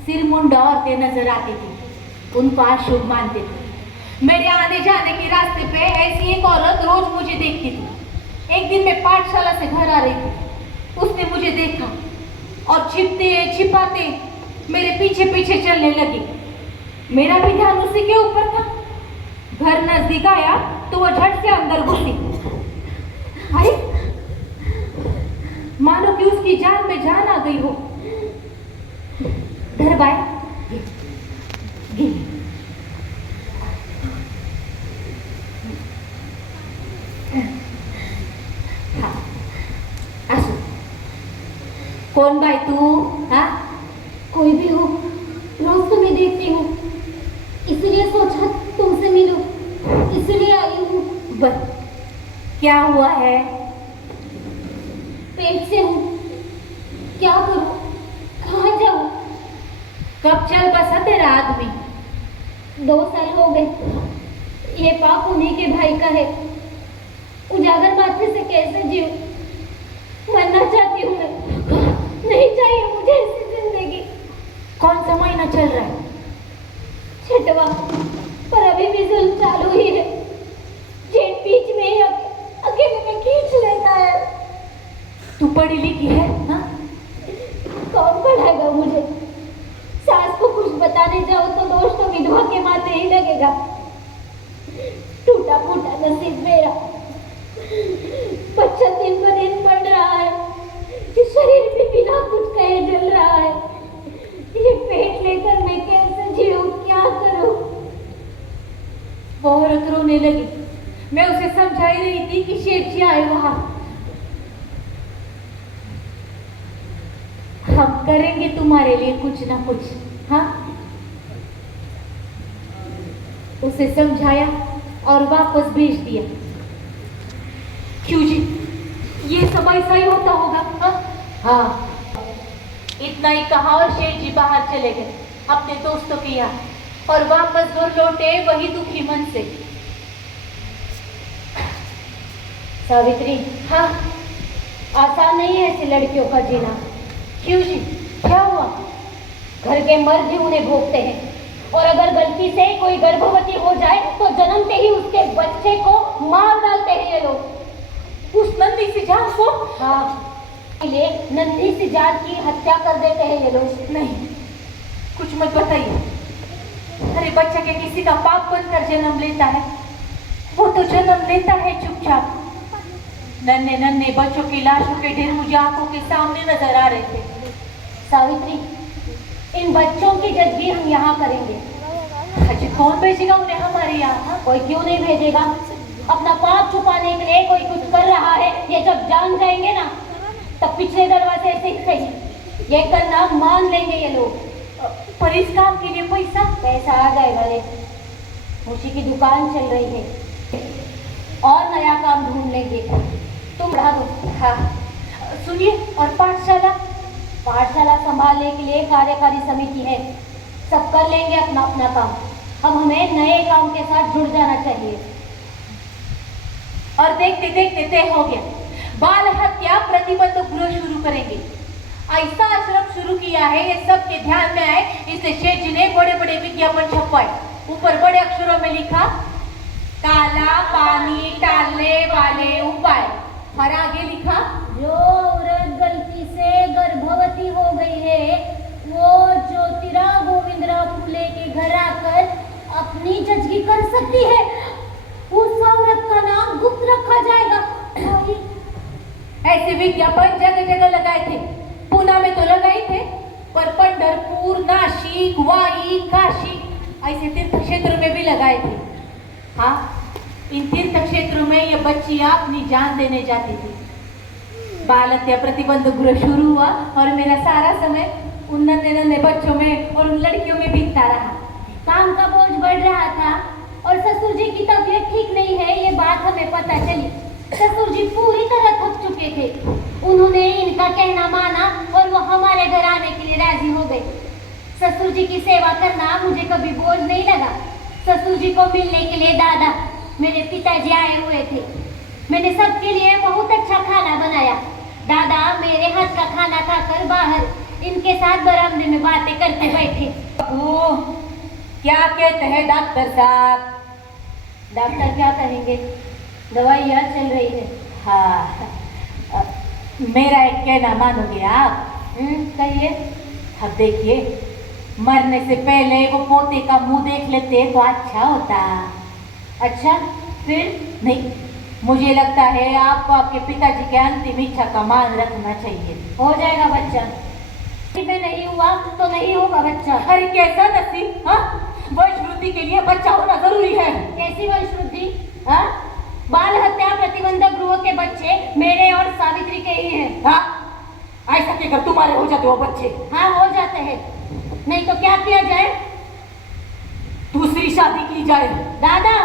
सिरमुंडा औरतें नजर आती थी। उनको अशुभ मानते थे। मेरे आने जाने के रास्ते पे ऐसी एक औरत रोज मुझे देखती थी। एक दिन मैं पाठशाला से घर आ रही थी, उसने मुझे देखा और छिपते छिपाते मेरे पीछे पीछे चलने लगी। मेरा भी ध्यान उसी के ऊपर था। घर नजदीक आया तो वो झट से अंदर घुसी। अरे मानो कि उसकी जान में जान आ गई हो। धरबाई हाँ, आसू। कौन भाई तू? हाँ, कोई भी हो, रोज तुम्हें देखती हूँ, इसलिए सोचा तुमसे मिलूं, इसलिए आई हूँ। बस क्या हुआ है? पेट से हूँ, क्या करूँ, कहाँ जाऊँ? कब चल बसा तेरा आदमी? 2 साल हो गए। ये पाप उन्हीं के भाई का है। उजागर माथे से कैसे जीऊं? मरना चाहती हूँ मैं। नहीं चाहिए मुझे ऐसी जिंदगी। कौन सा महीना चल रहा है? 6वां, पर अभी भी जुल्म चालू ही है। जेठ बीच में ही अकेले में खींच लेता है। तू पढ़ी लिखी है? हाँ? कौन पढ़ाएगा मुझे? सास को कुछ बताने जाओ तो दोष तो विधवा के माथे ही लगेगा। टूटा फूटा नसीब मेरा। बच्चा दिन ब दिन बढ़ रहा है, ये शरीर भी बिना कुछ कहे जल रहा है। ये पेट लेकर मैं कैसे जीऊं, क्या करूं? वो औरत रोने लगी। मैं उसे समझा ही रही थी कि शेठ जी आए वहां। हम करेंगे तुम्हारे लिए कुछ ना कुछ। हाँ, उसे समझाया और वापस भेज दिया। क्यों जी, ये सब ऐसा ही होता होगा? हाँ, हाँ। इतना ही कहा और शेठ जी बाहर चले गए अपने दोस्तों के यहाँ और वापस घर लौटे वही दुखी मन से। सावित्री, हाँ, आसान नहीं है ऐसी लड़कियों का जीना। क्यों जी, क्या हुआ? घर के मर्द ही उन्हें भोगते हैं और अगर गलती से कोई गर्भवती हो जाए तो जन्मते ही उसके बच्चे को मार डालते हैं ये लोग। उस नंदी सी जान को? हाँ, इसलिए नंदी सी जान की हत्या कर देते हैं ये लोग। नहीं, कुछ मत बताइए। अरे बच्चा के किसी का पाप बनकर जन्म लेता है? वो तो जन्म लेता है चुपचाप। नन्हे नन्हे बच्चों की लाशों के ढेर मुझे आंखों के सामने नजर आ रहे थे। सावित्री, इन बच्चों की जजगी हम यहाँ करेंगे। अच्छा, कौन भेजेगा उन्हें हमारे यहाँ? कोई क्यों नहीं भेजेगा? अपना पाप छुपाने के लिए कोई कुछ कर रहा है, ये जब जान जाएंगे ना, तब पिछले दरवाजे से सही ये करना मान लेंगे ये लोग। पर इस काम के लिए पैसा आ जाएगा रे। मुशी की दुकान चल रही है और नया काम ढूंढ लेंगे। तुम बढ़ा दो। हाँ सुनिए, और पाठशाला संभालने के लिए कार्यकारी समिति है, सब कर लेंगे अपना अपना काम। अब हमें नए काम के साथ जुड़ जाना चाहिए। और देखते देखते तय हो गया, बाल हत्या प्रतिबंध गृह शुरू करेंगे। ऐसा आश्रम शुरू किया है, ये सबके ध्यान में आए, इसलिए शेठ जी ने बड़े बड़े विज्ञापन छपवाए। ऊपर बड़े अक्षरों में लिखा, काला पानी टालने वाले उपाय। और आगे लिखा, जो औरत गलती से गर्भवती हो गई है, वो ज्योतिराव गोविंदराव फुले के घर आकर अपनी जजगी कर सकती है। उस औरत का नाम गुप्त रखा जाएगा। ऐसे विज्ञापन जगह जगह लगाए थे। पूना में तो लगाए थे, पर पंढरपुर, नासिक, वाई, काशी ऐसे तीर्थ क्षेत्र में भी लगाए थे। हाँ, इन तीर्थ क्षेत्रों में ये बच्चियां अपनी जान देने जाती थी। बाल हत्या प्रतिबंध गृह शुरू हुआ और मेरा सारा समय उन नन्हे बच्चों में और उन लड़कियों में बीतता रहा। काम का बोझ बढ़ रहा था और ससुर जी की तबीयत ठीक नहीं है, ये बात हमें पता चली। ससुर जी पूरी तरह थक चुके थे। उन्होंने इनका कहना माना और वो हमारे घर आने के लिए राजी हो गए। ससुर जी की सेवा करना मुझे कभी बोझ नहीं लगा। ससुर जी को मिलने के लिए दादा, मेरे पिताजी आए हुए थे। मैंने सबके लिए बहुत अच्छा खाना बनाया। दादा मेरे हाथ का खाना खाकर बाहर इनके साथ बरामदे में बातें करते बैठे। क्या कहते हैं डॉक्टर साहब? डॉक्टर क्या कहेंगे, दवाइयाँ चल रही है। हाँ, मेरा एक कहना मानोगे आप? कहिए। अब देखिए, मरने से पहले वो पोते का मुंह देख लेते तो अच्छा होता। अच्छा, फिर? नहीं, मुझे लगता है आपको आपके पिताजी के अंतिम इच्छा का मान रखना चाहिए। हो जाएगा बच्चा। में नहीं हुआ तो नहीं होगा बच्चा। अरे कैसा नसीब? हाँ, वंशवृद्धि के लिए बच्चा होना जरूरी है। कैसी वंशवृद्धि? हाँ, बाल हत्या प्रतिबंधक गृह के बच्चे मेरे और सावित्री के ही हैं। हाँ, ऐसा क्या तुम्हारे हो जाते हो बच्चे? हाँ, हो जाते हैं। नहीं तो क्या किया जाए? दूसरी शादी की जाए। दादा,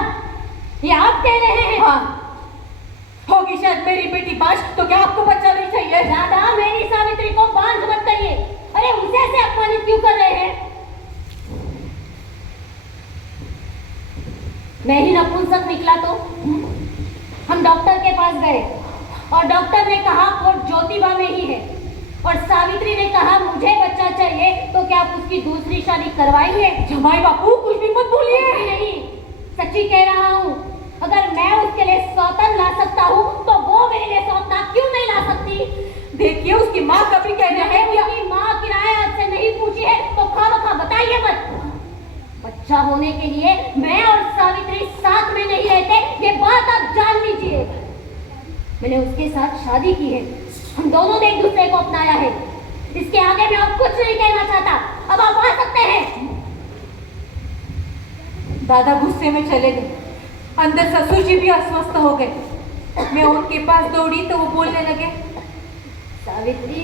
ये आप कह रहे हैं? हाँ, होगी शायद मेरी बेटी बांझ, तो क्या आपको बच्चा नहीं चाहिए? दादा, मेरी सावित्री को बांझ मत कहिए। अरे उसे ऐसे अपमानित क्यों कर रहे हैं? मैं ही नपुंसक निकला तो? हम डॉक्टर के पास गए और डॉक्टर ने कहा वो ज्योतिबा में ही है, और सावित्री ने कहा मुझे बच्चा चाहिए, तो क्या आप उसकी दूसरी शादी करवाएंगे? जमाई बापू, कुछ भी मत बोलिए। नहीं, सच्ची कह रहा हूँ। अगर मैं उसके लिए सौतन ला सकता हूँ तो वो मेरे लिए सौतना क्यों नहीं ला सकती? देखिए, उसकी माँ का भी कहना है कि उसकी माँ किराया से नहीं पूछी है तो खामखा बताइए मत। बच्चा होने के लिए मैं और सावित्री साथ में नहीं रहते, ये बात आप जान लीजिए। मैंने उसके साथ शादी की है, हम दोनों ने एक दूसरे को अपनाया है। इसके आगे मैं अब कुछ नहीं कहना चाहता। अब आप आ सकते हैं। दादा गुस्से में चले गए। अंदर ससुर जी भी अस्वस्थ हो गए। मैं उनके पास दौड़ी तो वो बोलने लगे, सावित्री,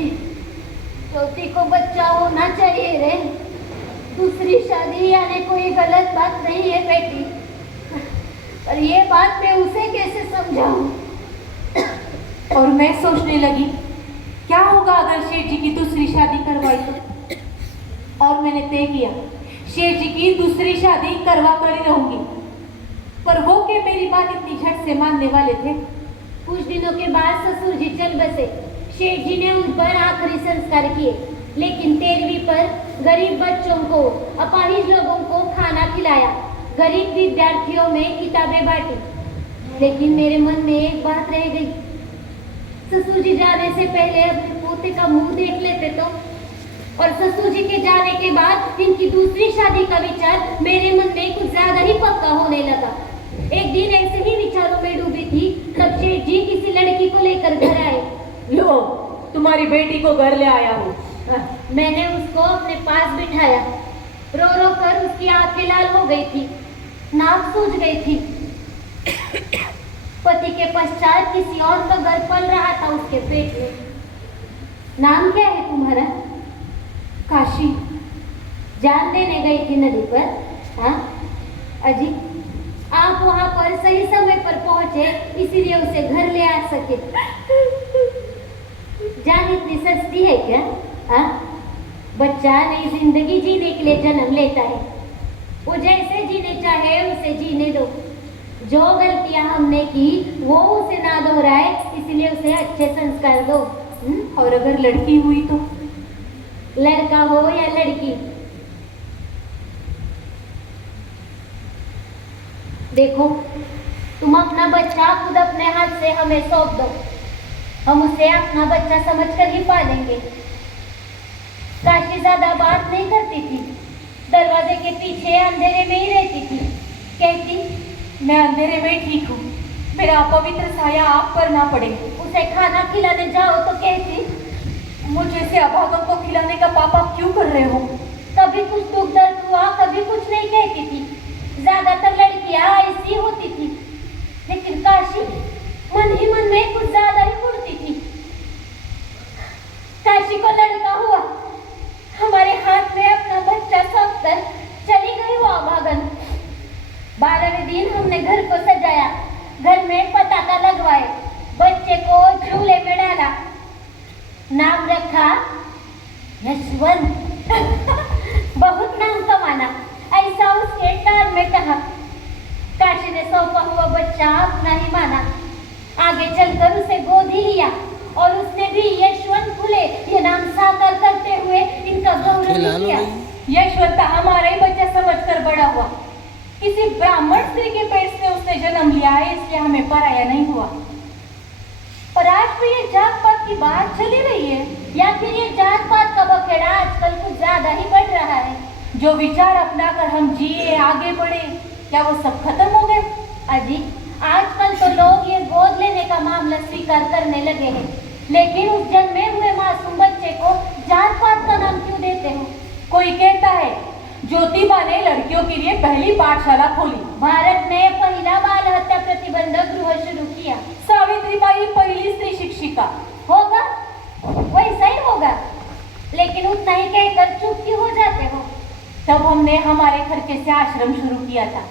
ज्योति को बच्चा होना चाहिए रे। दूसरी शादी यानी कोई गलत बात नहीं है बेटी, पर ये बात मैं उसे कैसे समझाऊं? और मैं सोचने लगी, क्या होगा अगर शेठ जी की दूसरी शादी करवाई तो? और मैंने तय किया, शेठ जी की दूसरी शादी करवा कर ही रहूंगी। पर वो के मेरी बात इतनी झट से मानने वाले थे? कुछ दिनों के बाद ससुर जी चल बसे। शेठ जी ने उन पर आखिरी संस्कार किए, लेकिन 13वीं पर गरीब बच्चों को, अपाहिज लोगों को खाना खिलाया, गरीब विद्यार्थियों में किताबें बांटी। लेकिन मेरे मन में एक बात रह गई, ससुर जी जाने से पहले अपने पोते का मुंह देख लेते तो। और ससुर जी के जाने के बाद इनकी दूसरी शादी का विचार मेरे मन में कुछ ज्यादा ही पक्का होने लगा। एक दिन ऐसे ही विचारों में डूबी थी, तब शेठ जी किसी लड़की को लेकर घर आए। लो, तुम्हारी बेटी को घर ले आया हूँ। मैंने उसको अपने पास बिठाया। रो रो कर उसकी आंखें लाल हो गई थी, नाक सूज गई थी। पति के पश्चात किसी और का गर्भ पल रहा था उसके पेट में। नाम क्या है तुम्हारा? काशी। जान देने गई थी नदी पर। हाँ अजी, आप वहां पर सही समय पर पहुंचे, इसीलिए उसे घर ले आ सके। जान इतनी सस्ती है क्या? हाँ, बच्चा नई जिंदगी जीने के लिए जन्म लेता है। वो जैसे जीने चाहे उसे जीने दो। जो गलतियां हमने की वो उसे ना दोहराए, इसलिए उसे अच्छे संस्कार दो। और अगर लड़की हुई तो? लड़का हो या लड़की, देखो तुम अपना बच्चा खुद अपने हाथ से हमें सौंप दो, हम उसे अपना बच्चा समझकर ही पालेंगे। काशी ज्यादा बात नहीं करती थी, दरवाजे के पीछे अंधेरे में ही रहती थी। कहती, मैं अंधेरे में ठीक हूँ, मेरा अपवित्र साया आप पर ना पड़े। उसे खाना खिलाने जाओ तो कहती, मुझे से अभागों को खिलाने का पाप आप क्यों कर रहे हो? कभी कुछ दुख दर्द हुआ, कभी कुछ नहीं कहती थी। ज्यादातर लड़कियां ऐसी होती थी, लेकिन काशी मन ही मन में कुछ ज्यादा ही मुड़ती थी। काशी को लड़का हुआ, हमारे हाथ में अपना बच्चा सौंप कर चली गई वो अभागन। 12वें दिन हमने घर को सजाया, घर में पताका लगवाए, बच्चे को झूले में डाला, नाम रखा यशवंत। बहुत नाम कमाना, ऐसा उसके कान में कहा। काशी ने सौंपा हुआ बच्चा अपना ही माना। आगे चलकर उसे गोद ही लिया और उसने भी यशवंत फुले ये नाम साकार करते हुए इनका गौरव किया। यशवंत हमारा ही बच्चा समझकर बड़ा हुआ। किसी ब्राह्मण स्त्री के पेट से उसने जन्म लिया है, इसलिए हमें पराया नहीं हुआ। पर आज भी ये जात पात की बात चली रही है, या फिर ये जात पात का बखेड़ा आजकल कुछ ज्यादा ही बढ़ रहा है। जो विचार अपना कर हम जिए आगे बढ़े, क्या वो सब खत्म हो गए? अजी, आजकल तो लोग ये गोद लेने का मामला स्वीकार करने लगे हैं, लेकिन उस जन्मे हुए मासूम बच्चे को जात पात का नाम क्यों देते हो? कोई कहता है ज्योतिबा ने लड़कियों के लिए पहली पाठशाला खोली, भारत में पहला बाल हत्या प्रतिबंधक गृह शुरू किया, सावित्रीबाई पहली स्त्री शिक्षिका। होगा, वैसा ही होगा, लेकिन उतना ही कहकर चुप क्यों हो जाते हो? तब हमने हमारे खर्चे से आश्रम शुरू किया था।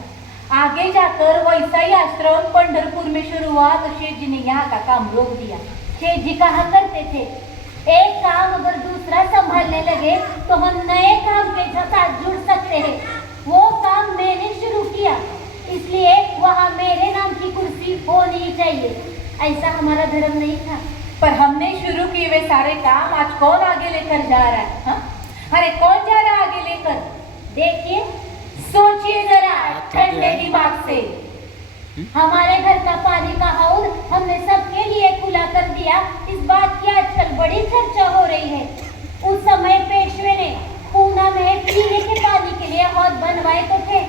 आगे जाकर वैसा ही आश्रम पंढरपुर में शुरू हुआ तो शेठ जी ने यहाँ का काम रोक दिया। शेठ जी कहा करते थे, एक काम अगर दूसरा संभालने लगे तो हम नए काम के साथ जुड़ सकते हैं। वो काम मैंने शुरू किया, इसलिए वहाँ मेरे नाम की कुर्सी होनी ही चाहिए। ऐसा हमारा धर्म नहीं था। पर हमने शुरू किए वे सारे काम आज कौन आगे लेकर जा रहा है? हाँ? अरे कौन जा रहा है आगे लेकर? देखिए, सोचिए जरा ठंडे दिमाग से। हमारे घर का पानी का हौद हमने सबके लिए खुला कर दिया। इस बात की आजकल बड़ी चर्चा हो रही है। उस समय पेशवे ने पूना में पीने के पानी के लिए हौद बनवाए तो थे,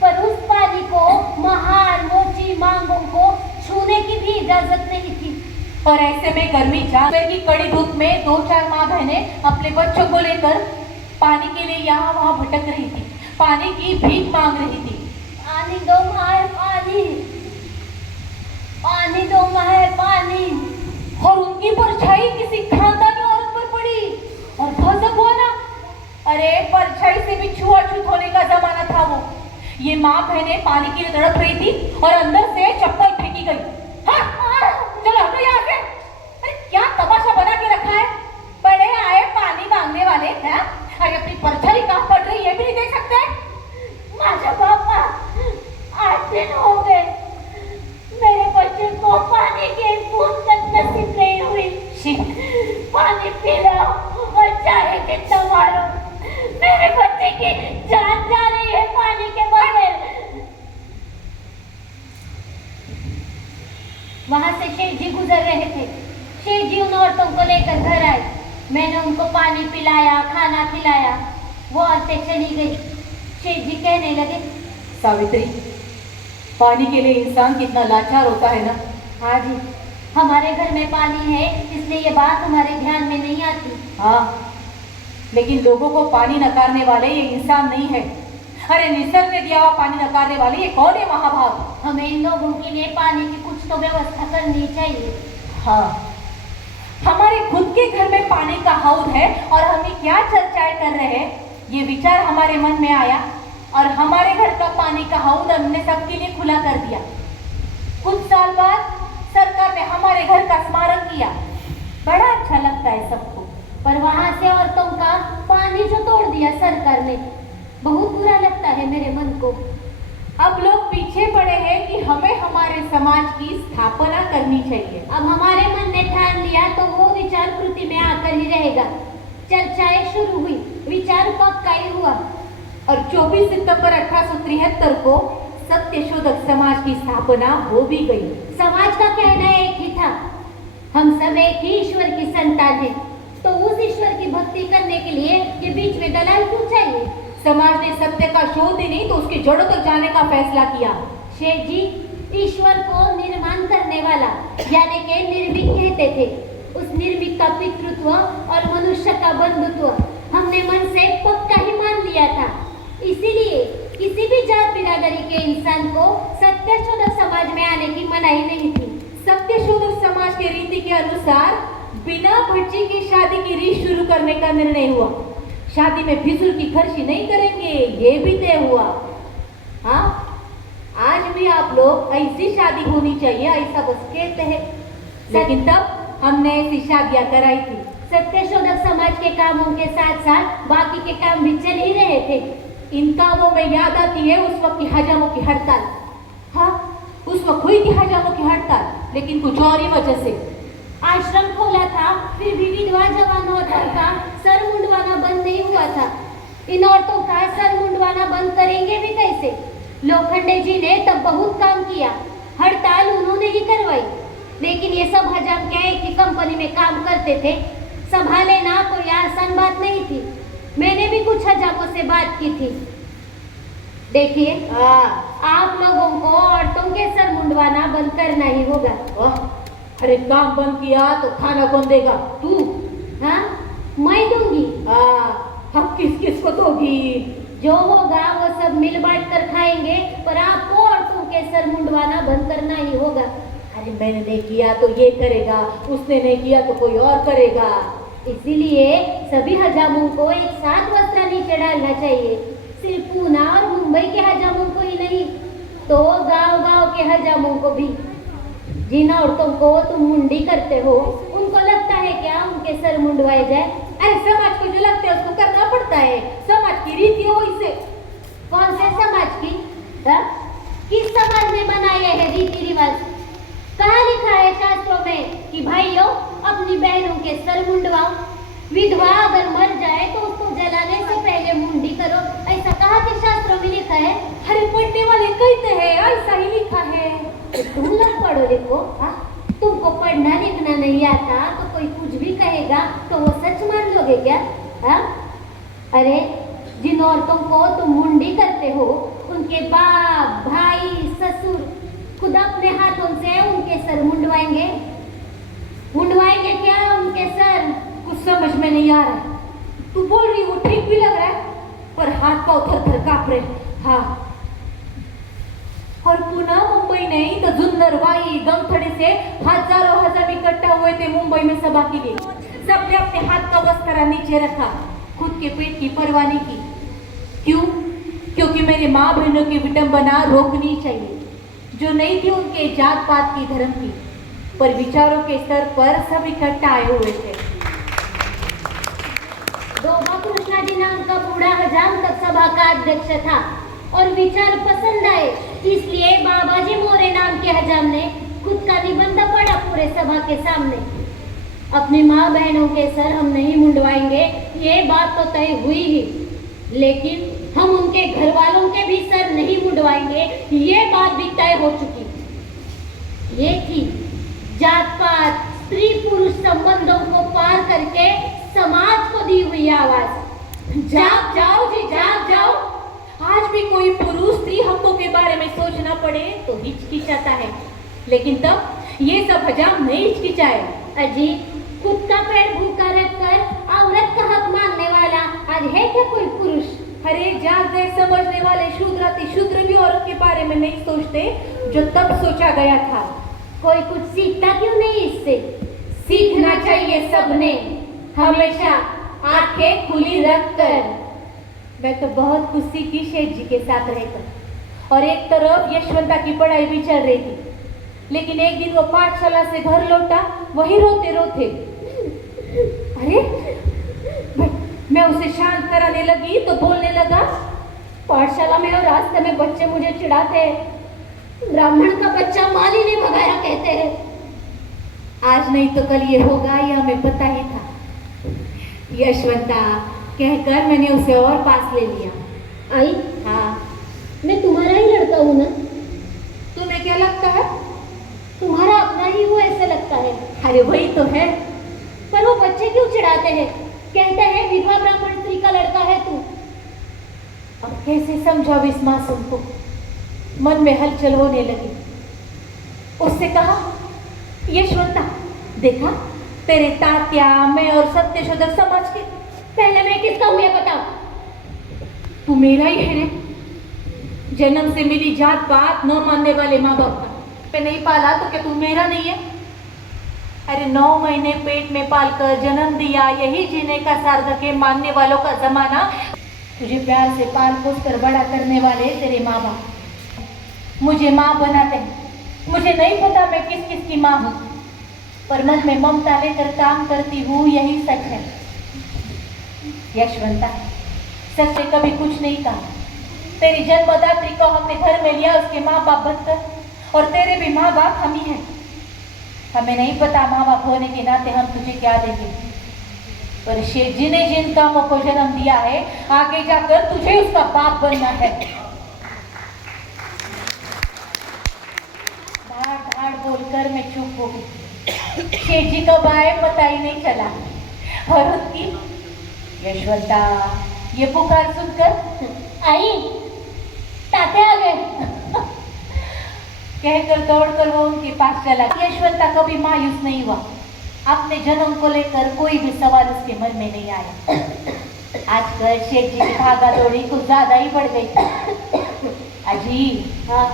पर उस पानी को महार मोची मांगों को छूने की भी इजाजत नहीं थी। और ऐसे में गर्मी जाने की कड़ी धूप में 2-4 माँ बहनें अपने बच्चों को लेकर पानी के लिए यहाँ वहाँ भटक रही थी, पानी की भीख मांग रही थी। पानी दो माए पानी, पानी दो माए पानी। और उनकी परछाई किसी खानदानी औरत पर पड़ी और गजब हुआ ना। अरे परछाई से भी छुआछूत होने का जमाना था वो। ये माँ बहनें पानी के लिए तड़प रही थी और अंदर से चप्पल फेंकी गई। हाँ, चलो हटो यहाँ से। अरे क्या तमाशा बना के रखा है? बड़े आए पानी मांगने वाले हैं, अरे अपनी परछाई कहाँ पड़ रही है भी नहीं देख सकते? माजा पापा, 8 दिन हो गए, मेरे बच्चे को पानी की बूंद तक नसीब नहीं हुई। पानी पी लो और चाहे कितना मारो, मेरे बच्चे की जान जा रही है पानी के बगैर। वहां से शेठ जी गुजर रहे थे। शेठ जी उन औरतों को लेकर घर आए। मैंने उनको पानी पिलाया, खाना खिलाया। वो औरतें चली गई। शेठ जी कहने लगे, सावित्री, पानी के लिए इंसान कितना लाचार होता है ना। हाँ जी, हमारे घर में पानी है, इसलिए ये बात हमारे ध्यान में नहीं आती। हाँ, लेकिन लोगों को पानी नकारने वाले ये इंसान नहीं है। अरे निसर्ग ने दिया हुआ पानी नकारने वाले ये कौन है महाभाग? हमें इन लोगों के लिए पानी की कुछ तो व्यवस्था करनी चाहिए। हाँ, हमारे खुद के घर में पानी का हौद है और हम ये क्या चर्चाएं कर रहे हैं, ये विचार हमारे मन में आया और हमारे घर का पानी का हौद हमने सबके लिए खुला कर दिया। कुछ साल बाद सरकार ने हमारे घर का स्मारक किया, बड़ा अच्छा लगता है सबको। पर वहां से औरतों का पानी जो तोड़ दिया सरकार ने, बहुत बुरा लगता है मेरे मन को। अब लोग पीछे पड़े हैं कि हमें हमारे समाज की स्थापना करनी चाहिए। अब हमारे मन ने ठान लिया तो वो विचार कृति में आकर ही रहेगा। चर्चाएं शुरू हुई, विचार पक्का ही हुआ और 24 सितंबर 1873 को सत्यशोधक समाज की स्थापना हो भी गई। समाज का कहना एक ही था, हम सब एक ही ईश्वर की संतान हैं, तो उस ईश्वर की भक्ति करने के लिए ये बीच में दलाल क्यों चाहिए? समाज ने सत्य का शोध ही नहीं तो उसकी जड़ों तक जाने का फैसला किया। शेठ जी, ईश्वर को निर्माण करने वाला यानी के निर्मिक कहते थे। उस निर्मिक का पितृत्व और मनुष्य का बंधुत्व हमने मन से पक्का ही मान लिया था। इसीलिए किसी भी जात बिरादरी के इंसान को सत्यशोधक समाज में आने की मनाही नहीं थी। सत्यशोधक समाज के रीति के अनुसार बिना भटजी की शादी की रीत शुरू करने का निर्णय हुआ। शादी में फिजूल की खर्ची नहीं करेंगे, ये भी तय हुआ। हाँ, आज भी आप लोग ऐसी शादी होनी चाहिए ऐसा बस कहते हैं, लेकिन तब हमने ऐसी शादियां कराई थी। सत्यशोधक समाज के कामों के साथ साथ बाकी के काम भी चल ही रहे थे। इन कामों में याद आती है उस वक्त की हजामों की हड़ताल। हाँ, उस वक्त हुई थी हजामों की हड़ताल, लेकिन कुछ और ही वजह से। आश्रम खोला था, फिर भी विधवा जवान औरतों का सर मुंडवाना बंद नहीं हुआ था। इन औरतों का सर मुंडवाना बंद करेंगे भी कैसे? लोखंडे जी ने तब बहुत काम किया, हड़ताल उन्होंने ही करवाई। लेकिन ये सब हजाम क्या एक ही कंपनी में काम करते थे, संभालेना कोई आसान बात नहीं थी। मैंने भी कुछ हजामों से बात की थी। देखिए, आप लोगों को औरतों के सर मुंडवाना बंद करना ही होगा। अरे काम बंद किया तो खाना कौन देगा? तू? हाँ, मैं दूंगी। हम किस किस को दोगी? जो होगा वो सब मिल बांट कर खाएंगे, पर आपको औरतों के सर मुंडवाना बंद करना ही होगा। अरे मैंने नहीं किया तो ये करेगा, उसने नहीं किया तो कोई और करेगा। इसीलिए सभी हजामों को एक साथ वस्त्र नीचे डालना चाहिए। सिर्फ पूना और मुंबई के हजामों को ही नहीं, तो गांव-गांव के हजामों को भी। जिन औरतों को तुम मुंडी करते हो, उनको लगता है क्या उनके सर मुंडवाए जाए? अरे समाज को जो लगता है उसको करना पड़ता है, समाज की रीति हो इसे। कौन से समाज की? किस समाज ने बनाए हैं रीति रिवाज? कहाँ लिखा है शास्त्रों में कि भाइयों अपनी बहनों के सर मुंडवाओ, विधवा अगर मर जाए तो उसको जलाने से पहले मुंडी करो, ऐसा कहाँ के शास्त्रों में लिखा है? अरे पढ़ने वाले कहते हैं ऐसा ही लिखा है। तुम लोग पढ़ो लिखो। हाँ, तुमको पढ़ना लिखना नहीं आता तो कोई कुछ भी कहेगा तो वो सच मान लोगे क्या? हाँ, अरे जिन औरतों को तुम मुंडी करते हो उनके बाप भाई ससुर खुद अपने हाथों से उनके सर मुंडवाएंगे क्या उनके सर? कुछ समझ में नहीं आ रहा। तू बोल रही वो ठीक भी लग रहा है, पर हाथ पांव थर-थर कांप रहे। हाँ, और पुनः मुंबई नहीं तो जुन्नरवाई गमथड़ी से हजारों हजार इकट्ठा हुए थे मुंबई में सभा के लिए। सबने अपने हाथ का वस्त्र नीचे रखा, खुद के पेट की परवाह नहीं की। क्यों? क्योंकि मेरे माँ बहनों की विडंबना रोकनी चाहिए, जो नहीं थी उनके जात पात की धर्म की, पर विचारों के स्तर पर सब इकट्ठा आए हुए थे। डोबा कृष्णा जी नाम का बूढ़ा हजाम तक सभा का अध्यक्ष था और विचार पसंद आए, इसलिए बाबाजी मोरे नाम के हजाम ने खुद का निबंध पढ़ा पूरे सभा के सामने। अपनी माँ बहनों के सर हम नहीं मुंडवाएंगे, ये बात तो तय हुई ही, लेकिन हम उनके घर वालों के भी सर नहीं मुंडवाएंगे, ये बात भी तय हो चुकी। ये थी जात पात स्त्री पुरुष संबंधों को पार करके समाज को दी हुई आवाज। जाग जाओ जी, जाग जाओ। आज भी कोई पुरुष स्त्री हकों के बारे में सोचना पड़े तो हिचकिचाता है, लेकिन तब ये सब हजाम नहीं हिचकिचाए। अजी, खुद का पेट भूखा रखकर औरत का हक मांगने वाला आज है क्या कोई पुरुष? अरे जाग गए समझने वाले शूद्राति शूद्र भी औरत के बारे में नहीं सोचते जो तब सोचा गया था। कोई कुछ सीखता क्यों नहीं इससे? सीखना चाहिए सबने, हमेशा आंखें खुली रखकर। मैं तो बहुत खुश थी कि शेठ जी के साथ रहकर, और एक तरफ यशवंता की पढ़ाई भी चल रही थी, लेकिन एक दिन वो पाठशाला से घर लौटा वही रोते रोते। अरे मैं उसे शांत कराने लगी तो बोलने लगा, पाठशाला में और रास्ते में बच्चे मुझे चिढ़ाते हैं, ब्राह्मण का बच्चा माली ने भगाया कहते हैं। आज नहीं तो कल ये होगा, ये हमें पता ही था। यशवंता कहकर मैंने उसे और पास ले लिया। आई, हाँ, मैं तुम्हारा ही लड़का हूँ ना? तुम्हें क्या लगता है? तुम्हारा अपना ही हो ऐसा लगता है। अरे वही तो है। पर वो बच्चे क्यों चिढ़ाते हैं? कहते हैं विधवा ब्राह्मण स्त्री का लड़का है तू। अब कैसे समझाओ इस मासूम को? मन में हलचल होने लगी। उससे कहा, यशवंता देखा, तेरे तात्या, मैं और सत्यशोधक समझ के। पहले मैं किसका हूँ ये बता। तू मेरा ही है रे। जन्म से मिली जात पात न मानने वाले माँ बाप का मैं नहीं पाला तो क्या तू मेरा नहीं है? अरे 9 महीने पेट में पालकर जन्म दिया, यही जीने का सार्थक है मानने वालों का जमाना। तुझे प्यार से पाल पोस कर बड़ा करने वाले तेरे माँ बाप मुझे माँ बनाते हैं। मुझे नहीं पता मैं किस किस की माँ हूँ, पर मन में ममता लेकर काम करती हूँ, यही सच है। यशवंता, सच से कभी कुछ नहीं कहा। तेरी जन्मदात्री को हमने घर में लिया उसके माँ बाप बनकर, और तेरे भी माँ बाप हम ही हैं। हमें नहीं पता माँ बाप होने के नाते हम तुझे क्या देंगे, पर शेठ जी ने जिन कामों को जन्म दिया है, आगे जाकर तुझे उसका बाप बनना है। धाड़ धाड़ बोलकर मैं चुप हो गई। शेठ जी कब आए पता ही नहीं चला, और उसकी यशवंता ये पुकार सुनकर आई, ताते आ गए कहकर दौड़कर वो उनके पास चला। यशवंता कभी मायूस नहीं हुआ। अपने जन्म को लेकर कोई भी सवाल उसके मन में नहीं आया। आजकल शेठ जी की भागा दौड़ी कुछ ज्यादा ही बढ़ गई। अजी, हाँ,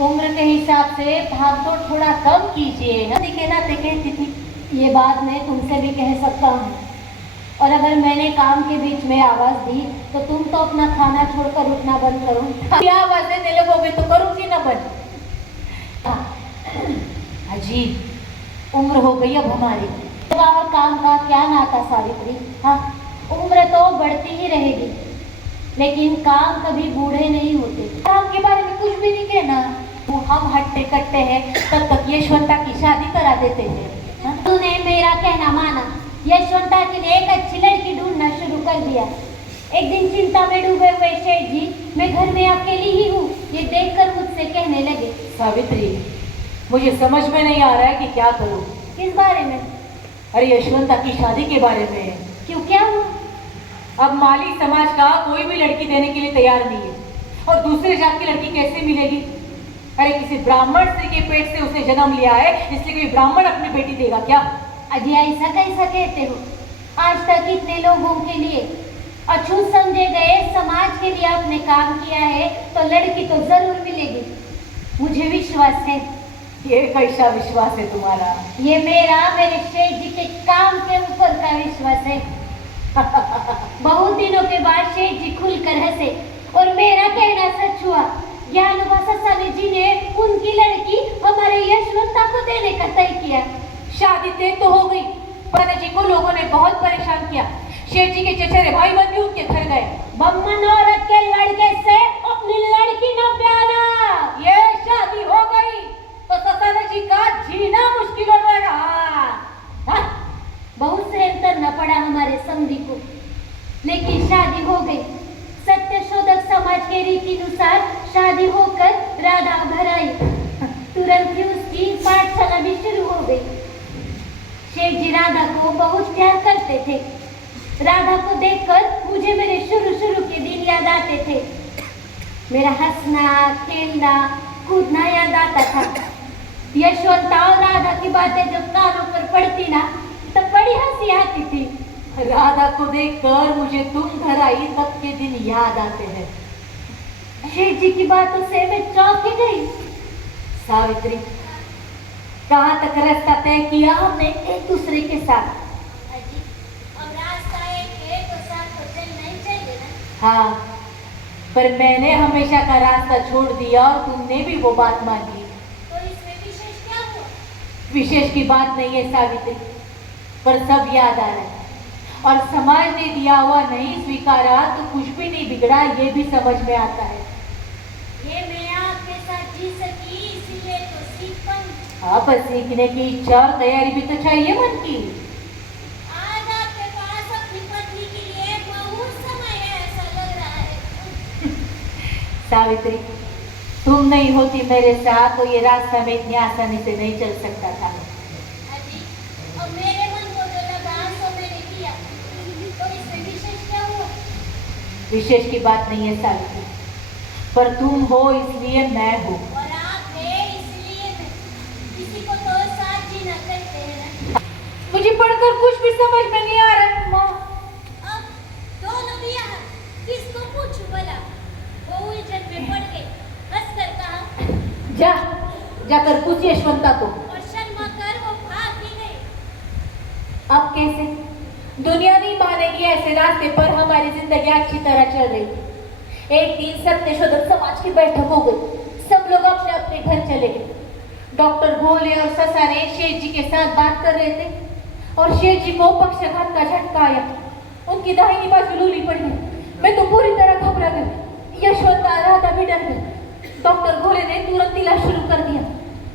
उम्र के हिसाब से भाग दौड़ थोड़ा कम कीजिए। नदी के नाते कहती थी। ये बात मैं तुमसे भी कह सकता हूँ, और अगर मैंने काम के बीच में आवाज दी तो तुम तो अपना खाना छोड़कर उठना बंद करो। क्या आवाज देने लगोगे तो करूंगी ना बंद। अजी, उम्र हो गई अब हमारी। और काम का क्या नाता सावित्री? हाँ, उम्र तो बढ़ती ही रहेगी, लेकिन काम कभी बूढ़े नहीं होते। काम के बारे में कुछ भी नहीं कहना। वो हम हट्टे कट्टे हैं, तब तक यशवंता की शादी करा देते हैं। तूने मेरा कहना माना, यशवंता के लिए एक अच्छी लड़की ढूंढना शुरू कर दिया। एक दिन चिंता में डूबे हुए शेठ जी, मैं घर में अकेली ही हूँ, ये देखकर मुझसे कहने लगे, सावित्री, मुझे समझ में नहीं आ रहा है कि क्या करूँ। किस बारे में? अरे यशवंता की शादी के बारे में। क्यों, क्या हुआ? अब माली समाज का कोई भी लड़की देने के लिए तैयार नहीं है, और दूसरे जात की लड़की कैसे मिलेगी? अरे किसी ब्राह्मण स्त्री के पेट से उसने जन्म लिया है, इसलिए कोई ब्राह्मण अपनी बेटी देगा क्या? अजी, ऐसा कैसा कहते हो? आज तक इतने लोगों के लिए अछूत समझे गए समाज के लिए आपने काम किया है, तो लड़की तो जरूर मिलेगी, मुझे विश्वास है। ये कैसा विश्वास है तुम्हारा? ये मेरे शेठ जी के काम के ऊपर का विश्वास है। बहुत दिनों के बाद शेठ जी खुलकर हंसे और मेरा कहना सच हुआ। ज्ञानुबा ससानी जी ने उनकी लड़की हमारे यशवंता को देने का तय किया। शादी तय तो हो गई, पर जी को लोगों ने बहुत परेशान किया। शेठ जी के चचेरे भाई बंद भी उनके घर गए। बम्मन औरत के लड़के से अपनी लड़की न प्याना। ये शादी हो गई तो ससानी जी का जीना मुश्किल हो गया। बहुत सहन करना पड़ा हमारे समधी को, लेकिन शादी हो गई। सत्यशोधक समाज के रीति अनुसार शादी होकर राधा घर आई। तुरंत ही उसकी पाठशाला भी शुरू हो गई। शेठ जी राधा को बहुत प्यार करते थे। राधा को देखकर मुझे मेरे शुरू के दिन याद आते थे। मेरा हंसना, खेलना, कूदना याद आता था। यशवंता और राधा की बातें जब कानों पर पड़ती ना, तब बड़ी हंसी आती थी। राधा को देखकर मुझे तुम घर आई तब के दिन याद आते हैं। शेठ जी की बातों से मैं चौंक के गई। सावित्री, कहाँ तक रास्ता तय किया हमने एक दूसरे के साथ? अजी, अब रास्ता एक है तो साथ तो चलना ही चाहिए ना। हाँ, पर मैंने हमेशा का रास्ता छोड़ दिया और तुमने भी वो बात मान ली। तो इसमें विशेष क्या हुआ? विशेष की बात नहीं है सावित्री, पर सब याद आ रहा है और समाज ने दिया हुआ नहीं स्वीकारा तो कुछ भी नहीं बिगड़ा, ये भी समझ में आता है। ये मैं आपके साथ जी सकी इसलिए तो सीख पाई। हाँ, पर सीखने की इच्छा और तैयारी भी तो चाहिए मन की। आज आपके पास अपनी पत्नी के लिए बहुत समय है ऐसा लग रहा है। सावित्री, तुम नहीं होती मेरे साथ तो ये रास्ता में इतनी आसानी से नहीं चल सकता था। अजी, अब मेरे मन को जो लगा सो मैंने किया, तो इसमें विशेष क्या हुआ? विशेष की बात नहीं है सावित्री, पर तुम हो इसलिए मैं हूँ। और आप है इसलिए मैं। किसी को तो साथ जीना कहते हैं ना। मुझे पढ़कर कुछ भी समझ में नहीं आ रहा माँ। अब दोनों भी यहाँ किसको पूछूं भला? वो उलझन में पड़ गई, हंसकर कहा जा जाकर पूछ यशवंता को। और शर्मा कर वो भाग भी गई। अब कैसे? दुनिया नहीं मानेगी ऐसे रास्ते पर हमारी जिंदगी अच्छी तरह चल रही थी। एक दिन सत्यशोधक समाज की बैठक हो गई, सब लोग अपने अपने घर चले गए। डॉक्टर भोले और ससारे शेठ जी के साथ बात कर रहे थे और शेठ जी को पक्षाघात का झटका आया। उनकी दाहिनी बाजू लूली पड़ गई। मैं तो पूरी तरह घबरा गई। यशवंता राधा भी डर गई। डॉक्टर भोले ने तुरंत इलाज शुरू कर दिया।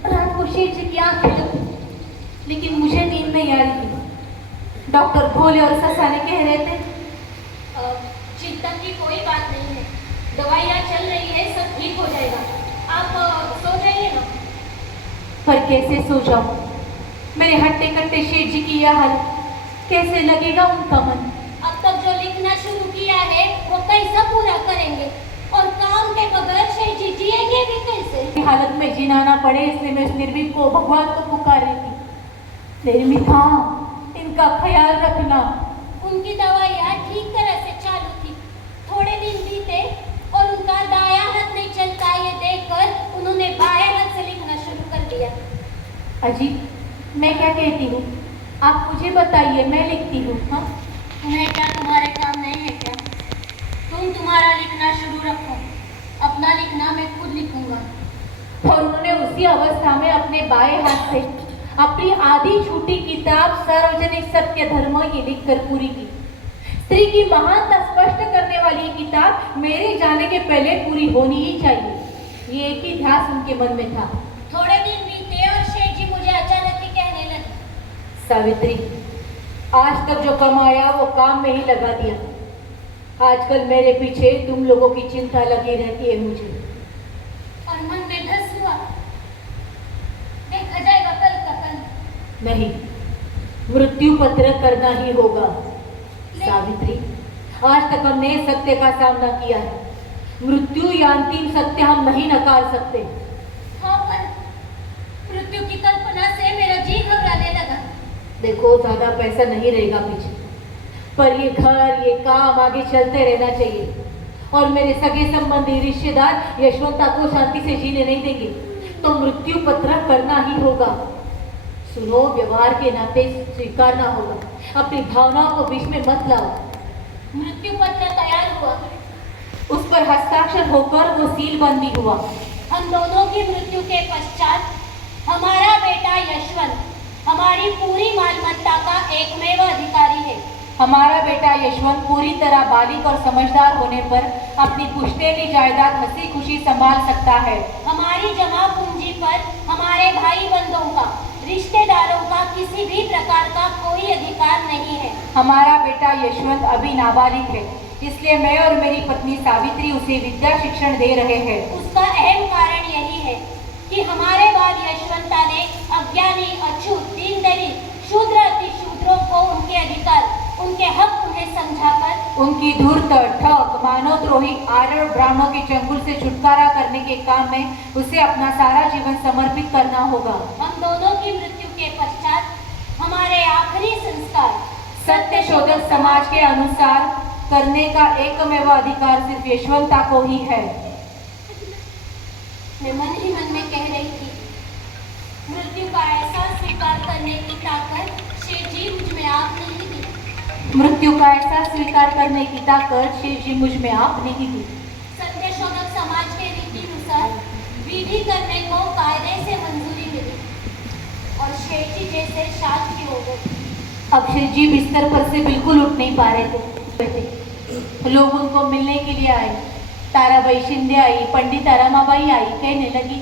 रात को शेठ जी की आंखें लगी, लेकिन मुझे नींद नहीं आ रही थी। डॉक्टर भोले और ससारे कह रहे थे चिंता की कोई बात नहीं है, दवाइयाँ चल रही है, सब ठीक हो जाएगा। आप सो जाइए ना। पर कैसे सो जाऊं? मेरे हट्टे कट्टे शेठ जी की यह हालत, कैसे लगेगा उनका मन? अब तक जो लिखना शुरू किया है वो कैसा पूरा करेंगे? और काम के बगैर शेठ जी जिएंगे भी कैसे? इस हालत में जीना ना पड़े इसलिए मैं उस निर्भीक को भगवान को पुकार रही थी। निर्भीका, इनका ख्याल रखना। उनकी दवाइयाँ ठीक तरह से चालू थी। थोड़े दिन बीते और उनका दायां हाथ नहीं चलता ये देखकर उन्होंने बाएं हाथ से लिखना शुरू कर दिया। अजी, मैं क्या कहती हूँ, आप मुझे बताइए, मैं लिखती हूँ। हाँ, तुम्हें क्या तुम्हारे काम नहीं है क्या? तुम तुम्हारा लिखना शुरू रखो, अपना लिखना मैं खुद लिखूंगा। और उन्होंने उसी अवस्था में अपने बाएं हाथ से अपनी आधी छूटी किताब सार्वजनिक सत्य धर्म ये लिखकर पूरी की। स्त्री की महानता स्पष्ट करने वाली ये किताब मेरे जाने के पहले पूरी होनी ही चाहिए, ये एक ही ध्यास उनके मन में था। थोड़े दिन बीते और शेठ जी मुझे अचानक ही कहने लगे, सावित्री, आज तक जो कमाया वो काम में ही लगा दिया। आजकल मेरे पीछे तुम लोगों की चिंता लगी रहती है मुझे। और मन में धस हुआ, देखा जाएगा कल का कल। नहीं, मृत्यु पत्र करना ही होगा। सावित्री, आज तक हमने सत्य का सामना किया है। मृत्यु या अंतिम सत्य हम नहीं नकार सकते। हाँ, पर मृत्यु की कल्पना से मेरा जी घबराने लगा। देखो, ज्यादा पैसा नहीं रहेगा पीछे, पर ये घर ये काम आगे चलते रहना चाहिए। और मेरे सगे संबंधी रिश्तेदार यशवंता को शांति से जीने नहीं देंगे, तो मृत्यु पत्र करना ही होगा। सुनो, व्यवहार के नाते स्वीकारना होगा, अपनी भावनाओं को बीच में मत लाओ। मृत्यु पत्र तैयार हुआ, उस पर हस्ताक्षर होकर वो सीलबंदी हुआ। हम दोनों की मृत्यु के पश्चात हमारा बेटा यशवंत हमारी पूरी मालमत्ता का एकमेव अधिकारी है। हमारा बेटा यशवंत पूरी तरह बालिग और समझदार होने पर अपनी पुश्तैनी जायदाद हंसी खुशी संभाल सकता है। हमारी जमा पूंजी पर हमारे भाई बंधुओं का, रिश्तेदारों का किसी भी प्रकार का कोई अधिकार नहीं है। हमारा बेटा यशवंत अभी नाबालिग है, इसलिए मैं और मेरी पत्नी सावित्री उसे विद्या शिक्षण दे रहे हैं। उसका अहम कारण यही है कि हमारे बाद यशवंता ने अज्ञानी, अछूत, दीन दलित, शूद्र अति शूद्रों को उनके अधिकार, उनके हक उन्हें समझाकर उनकी धूर्त, ठग, मानवद्रोही आर्य ब्राह्मणों के चंगुल से छुटकारा करने के काम में उसे अपना सारा जीवन समर्पित करना होगा। हम दोनों की मृत्यु के पश्चात हमारे आखिरी संस्कार सत्य शोधक समाज के अनुसार करने का एकमेव अधिकार सिर्फ यशवंता को ही है। मैं मन ही मन में कह रही थी, मृत्यु का एहसास स्वीकार करने की ताकत शेर जी मुझ में आप नहीं दी। मृत्यु का एहसास स्वीकार करने की ताकत शेर जी मुझ में आप नहीं दी। सत्य शोधक समाज के रीति अनुसार विधि करने को कायदे से मंजूरी मिली और शेर जी जैसे शांति हो गई। अब शेर जी बिस्तर पर से बिल्कुल उठ नहीं पा रहे थे। लोग उनको मिलने के लिए आए। ताराबाई शिंदे आई, पंडित रमाबाई आई, कहने लगी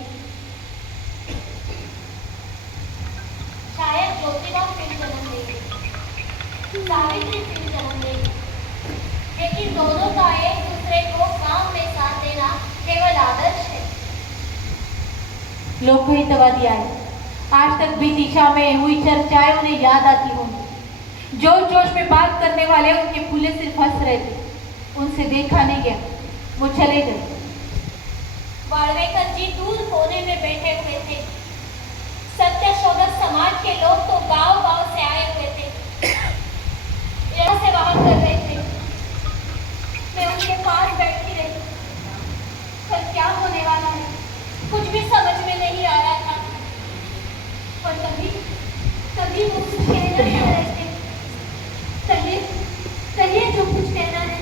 शायद ज्योतिबा फिर जन्म लेगी, सावित्री फिर जन्म लेगी, लेकिन दोनों का एक दूसरे को काम में साथ देना केवल आदर्श है। लोग हितवादी आए। आज तक भी दिशा में हुई चर्चाएं उन्हें याद आती होंगी। जोश जोश में बात करने वाले उनके फूले सिर्फ हंस रहे थे। उनसे देखा नहीं गया, वो चले गए। वाड़वेकर जी दूर कोने में बैठे हुए थे। सत्य शोधक समाज के लोग तो गांव-गांव से आए हुए थे, यहाँ से वहां कर रहे थे। मैं उनके पास बैठी रही। पर क्या होने वाला है, कुछ भी समझ में नहीं आ रहा था। और तभी वो कुछ कहना चाह रहे थे। कहिए जो कुछ कहना है।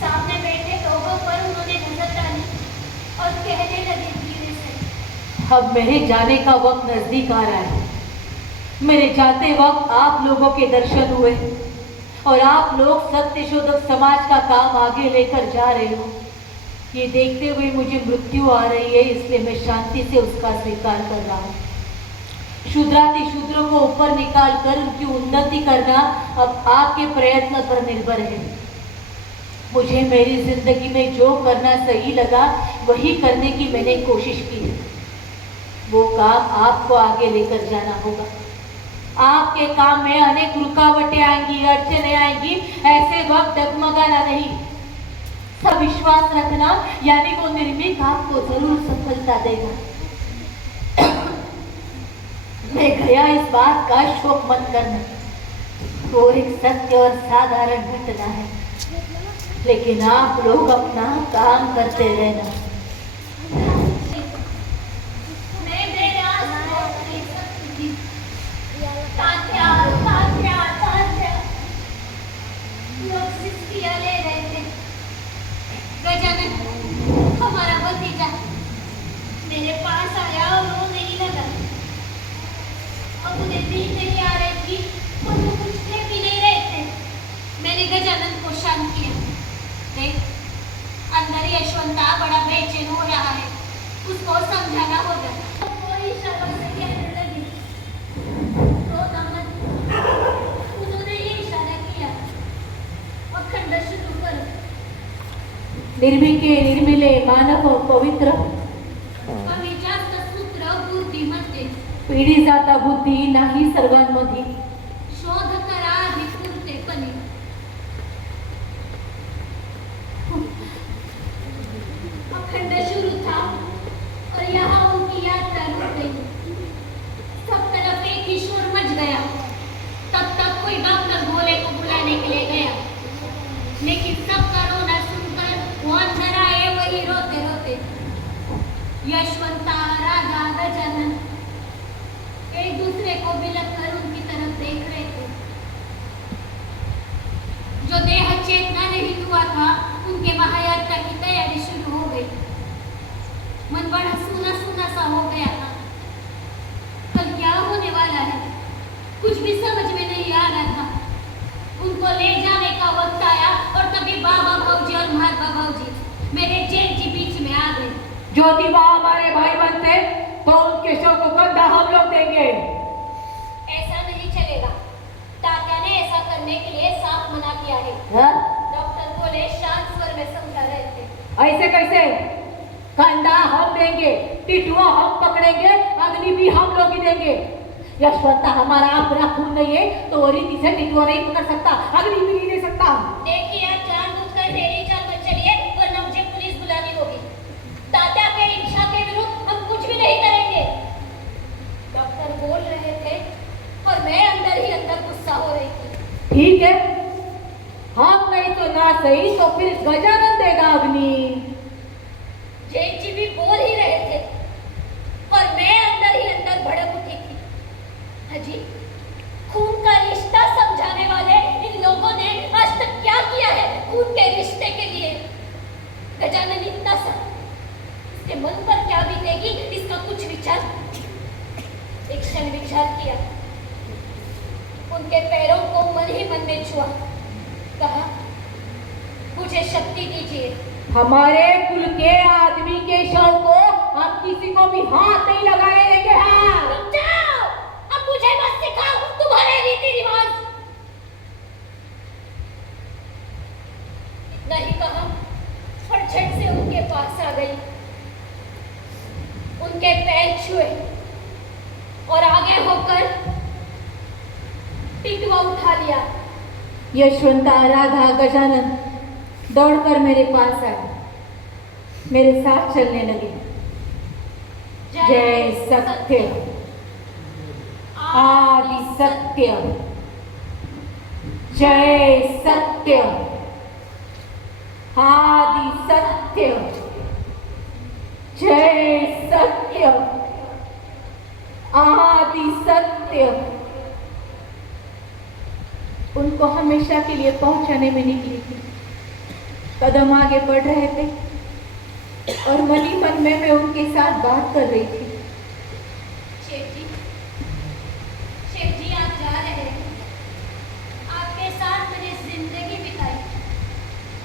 सामने बैठे लोगों पर उन्होंने नजर डाली और कहने लगे धीरे से, अब मेरे जाने का वक्त नजदीक आ रहा है। मेरे जाते वक्त आप लोगों के दर्शन हुए और आप लोग सत्य शोधक समाज का काम आगे लेकर जा रहे हो। ये देखते हुए मुझे मृत्यु आ रही है, इसलिए मैं शांति से उसका स्वीकार कर रहा हूँ। शूद्राति शूद्रों को ऊपर निकाल कर उनकी उन्नति करना अब आपके प्रयत्न पर निर्भर है। मुझे मेरी जिंदगी में जो करना सही लगा वही करने की मैंने कोशिश की है। वो काम आपको आगे लेकर जाना होगा। आपके काम में अनेक रुकावटें आएंगी, अड़चने आएंगी। ऐसे वक्त डगमगाना नहीं, सब विश्वास रखना, यानी वो निर्भीक आपको जरूर सफलता देगा। मैं गया इस बात का शोक मत करना। वो एक सत्य और साधारण घटना है, लेकिन आप लोग अपना काम करते रहना। मैं बेराज हो नहीं सकती। तात्या, लोग सिस्कियाँ ले रहे थे। गजानन, हमारा भतीजा, मेरे पास आया और वो नहीं लगा। अब उन्हें नींद नहीं आ रही थी और वो कुछ कह भी नहीं रहे थे। मैंने गजानन को शांत किया। देख, अंदर यशवंता बड़ा बेचैन हो रहा है, उसको समझाना होगा। वो इशारा से कहने लगी, रोना मत। उन्होंने ये इशारा किया, अखंड शुरू करो। निर्भीके निर्मिले मानव पवित्र, कमी जास्त सूत्र बुद्धिमत्ते, पिढी जाता बुद्धी नाही सर्वांमध्ये, शोध करा विपूर्तेपणे। अखंड शुरू था और यहाँ उनकी यात्रा रुक गई। सब तरफ एक ही शोर मच गया। तब तक कोई डॉक्टर भोले को बुलाने के लिए गया, लेकिन सबका रोना सुनकर वो अंदर आए, वही रोते रोते। यशवंता, राजा, गजानन एक दूसरे को बिलक कर उनकी तरफ देख रहे थे। जो देह चेतना नहीं हुआ था, उनके महायात्रा की तैयारी शुरू हो गई। मन बड़ा सूना सूना सा हो गया था। कल क्या होने वाला है, कुछ भी समझ में नहीं आ रहा था। उनको ले जाने का वक्त आया और तभी बाबा भाऊजी और महात्मा भाऊजी, मेरे जेठ जी बीच में आ गए। ज्योतिबा हमारे भाई बनते तो उनके शव को कंधा हम लोग देंगे। ऐसा नहीं चलेगा। तात्या ने ऐसा करने के लिए साफ मना किया है। डॉक्टर बोले, शांत स्वर में समझा रहे थे। ऐसे कैसे? कंधा हम देंगे, टिटुआ हम पकड़ेंगे, अग्नि भी हम लोग ही देंगे। यशवंता हमारा अपना खून नहीं है तो वो रीति से टिटुआ नहीं पकड़ सकता, अग्नि भी नहीं दे सकता। देखिए, आप जानबूझकर मेरी चाल पर चलिए, वरना मुझे पुलिस बुलानी होगी। तात्या के इच्छा के विरुद्ध हम कुछ भी नहीं करेंगे। डॉक्टर बोल रहे थे और मैं अंदर ही अंदर गुस्सा हो रही थी। सही तो फिर गजानन देगा अग्नि। जेठ जी भी बोल ही रहे थे और मैं अंदर ही अंदर भड़क उठी थी। हाजी, खून का रिश्ता समझाने वाले इन लोगों ने आज तक क्या किया है खून के रिश्ते के लिए? गजानन इतना सा, इसके मन पर क्या बीतेगी इसका कुछ विचार। एक क्षण विचार किया, उनके पैरों को मन ही मन में छुआ, कहा मुझे शक्ति दीजिए। हमारे कुल के आदमी के शव को आप किसी को भी हाथ नहीं लगाने देंगे। हाँ, रुक जाओ, अब मुझे मत सिखाओ तुम्हारे रीति रिवाज। इतना ही कहा और झट से उनके पास आ गई, उनके पैर छुए और आगे होकर पिटुआ उठा लिया। यशवंता, राधा, गजानन दौड़कर मेरे पास आए, मेरे साथ चलने लगे। जय सत्य, आदि सत्य, जय सत्य, आदि सत्य, जय सत्य, आदि सत्य। उनको हमेशा के लिए पहुंचाने में निकली थी। कदम आगे बढ़ रहे थे और मन ही मन में मैं उनके साथ बात कर रही थी। शेठ जी आप जा रहे हैं, आपके साथ मैंने जिंदगी बिताई,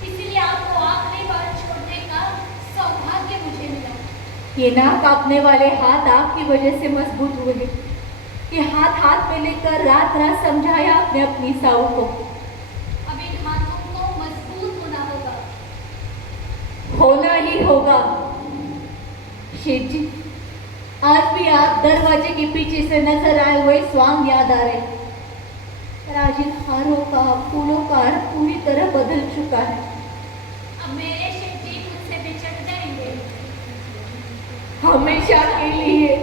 इसीलिए आपको आखिरी बार छोड़ने का सौभाग्य मुझे मिला। ये ना कांपने वाले हाथ आपकी वजह से मजबूत हुए हैं। ये हाथ हाथ में लेकर रात रात समझाया आपने अपनी साऊ को। अब इन हाथों को मजबूत होना होगा। होना ही होगा। शेठ जी, आज भी आप दरवाजे के पीछे से नजर आए हुए स्वांग याद आ रहे, पर आज इन हारों का, फूलों का अर्थ पूरी तरह बदल चुका है। अब मेरे शेठ जी मुझसे बिछड़ जाएंगे हमेशा के लिए।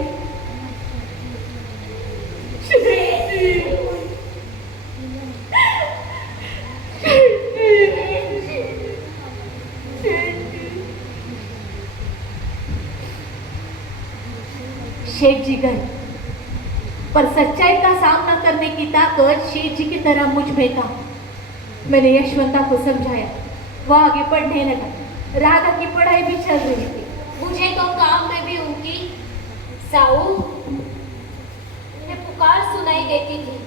शेठ जी गए, पर सच्चाई का सामना करने की ताकत शेठ जी की तरह मुझ में था। मैंने यशवंता को समझाया, वह आगे पढ़ने लगा। राधा की पढ़ाई भी चल रही थी। मुझे तो काम में भी उनकी साऊ उन्हें पुकार सुनाई देती थी।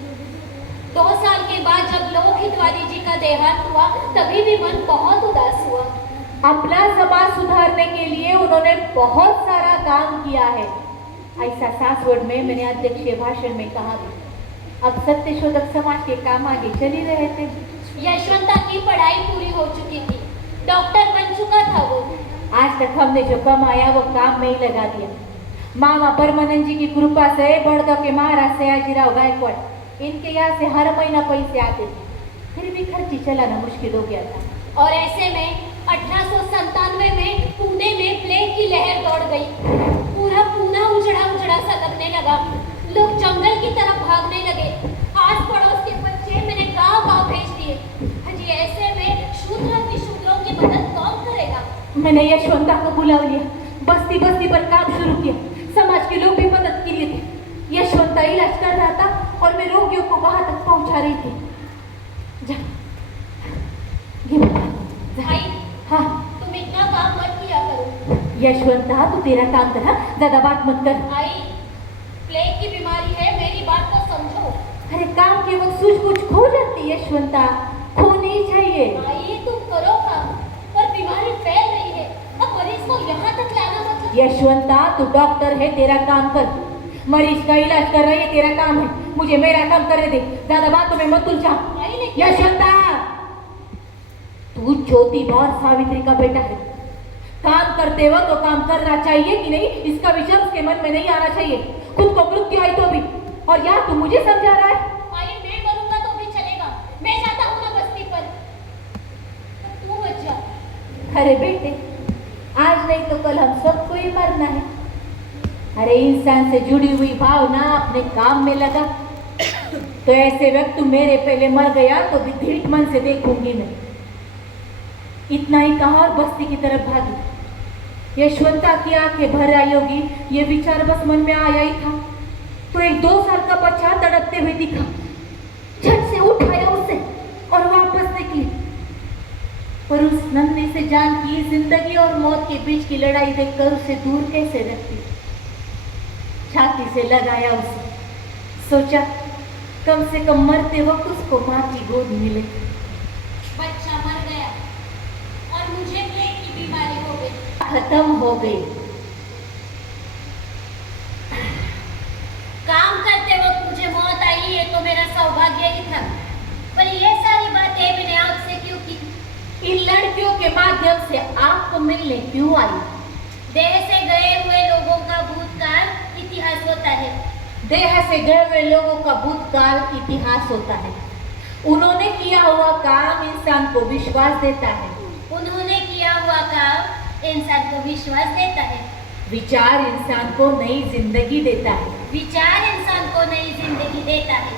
2 साल के बाद जब लोक हितवादी जी का देहांत हुआ, तभी भी मन बहुत उदास हुआ। अपना समाज सुधारने के लिए उन्होंने बहुत सारा काम किया है, ऐसा सासवड़ में मैंने अध्यक्षीय भाषण में कहा भी। अब सत्यशोधक समाज के काम आगे चल ही रहे थे। यशवंता की पढ़ाई पूरी हो चुकी थी, डॉक्टर बन चुका था वो। आज तक हमने जो कमाया वो काम में ही लगा दिया। मामा परमानंद जी की कृपा से बड़ौदा के महाराज सयाजीराव गायकवाड़, इनके यहाँ से हर महीना पैसे आते थे, फिर भी खर्ची चलाना मुश्किल हो गया था। और ऐसे में 1897 में पुणे में प्लेग की लहर दौड़ गई। पूरा पूना उजड़ा उजड़ा सा लगने लगा, लोग जंगल की तरफ भागने लगे। आस पड़ोस के बच्चे मैंने गांव-गांव भेज दिए। हाजी, ऐसे में शूद्र की शूद्रों की मदद कौन करेगा? मैंने यशवंता को बुला लिया, बस्ती बस्ती पर काम शुरू किया। समाज के लोग भी मदद के लिए थे। यशवंता इलाज कर रहा था और मैं रोगियों को वहां तक पहुंचा रही थी। जा, भाई, हाँ, तुम इतना काम मत किया करो। यशवंता, तू तेरा काम कर, ज्यादा बात मत कर। भाई, प्लेग की बीमारी है, मेरी बात को समझो। अरे काम के वक्त सूझबूझ खो जाती है यशवंता, खोनी चाहिए। भाई, तुम करो काम, पर बीमारी फैल रही है। अब मरीज को यहाँ तक लाना मतलब। यशवंता, तू डॉक्टर है, तेरा काम कर। मरीज का इलाज कर रही है, तेरा काम है। मुझे मेरा काम करने दे, ज्यादा बातों में मत उलझा। यशवंता, तू ज्योतिबा और सावित्री का बेटा है। काम करते वक्त तो काम करना चाहिए कि नहीं, इसका विचार उसके मन में नहीं आना चाहिए। खुद को मृत्यु आई तो भी, और यहाँ तू मुझे समझा रहा है। भाई, मैं मरूंगा तो भी चलेगा, मैं जाता हूँ ना बस्ती पर, तो तू बच जा। अरे बेटे, आज नहीं तो कल हम सबको ही मरना है। अरे इंसान से जुड़ी हुई भावना अपने काम में लगा, तो ऐसे वक्त तू मेरे पहले मर गया तो भी धीट मन से देखूंगी मैं। इतना ही कहा और बस्ती की तरफ भागी। यशवंता की आंखें भर आई होगी, ये विचार बस मन में आया ही था तो एक 2 साल का बच्चा तड़पते हुए दिखा। झट से उठाया उसे और वापस निकली, पर उस नन्हे से जान की जिंदगी और मौत के बीच की लड़ाई देखकर उसे दूर कैसे रखती। छाती से लगाया उसे, सोचा कम से कम मरते वक्त उसको माँ की गोद मिले। बच्चा मर गया और मुझे प्लेग की बीमारी हो गई। खत्म हो गई। काम करते वक्त मुझे मौत आई, ये तो मेरा सौभाग्य ही था। पर ये सारी बातें मैंने आपसे क्यों की? इन लड़कियों के माध्यम से आपको मिलने क्यों आई? देह से गए हुए लोगों का भूतकाल इतिहास होता है। देह से गए हुए लोगों का भूतकाल इतिहास होता है। उन्होंने किया हुआ काम इंसान को विश्वास देता है। उन्होंने किया हुआ काम इंसान को विश्वास देता है। विचार इंसान को नई जिंदगी देता है। विचार इंसान को नई जिंदगी देता है।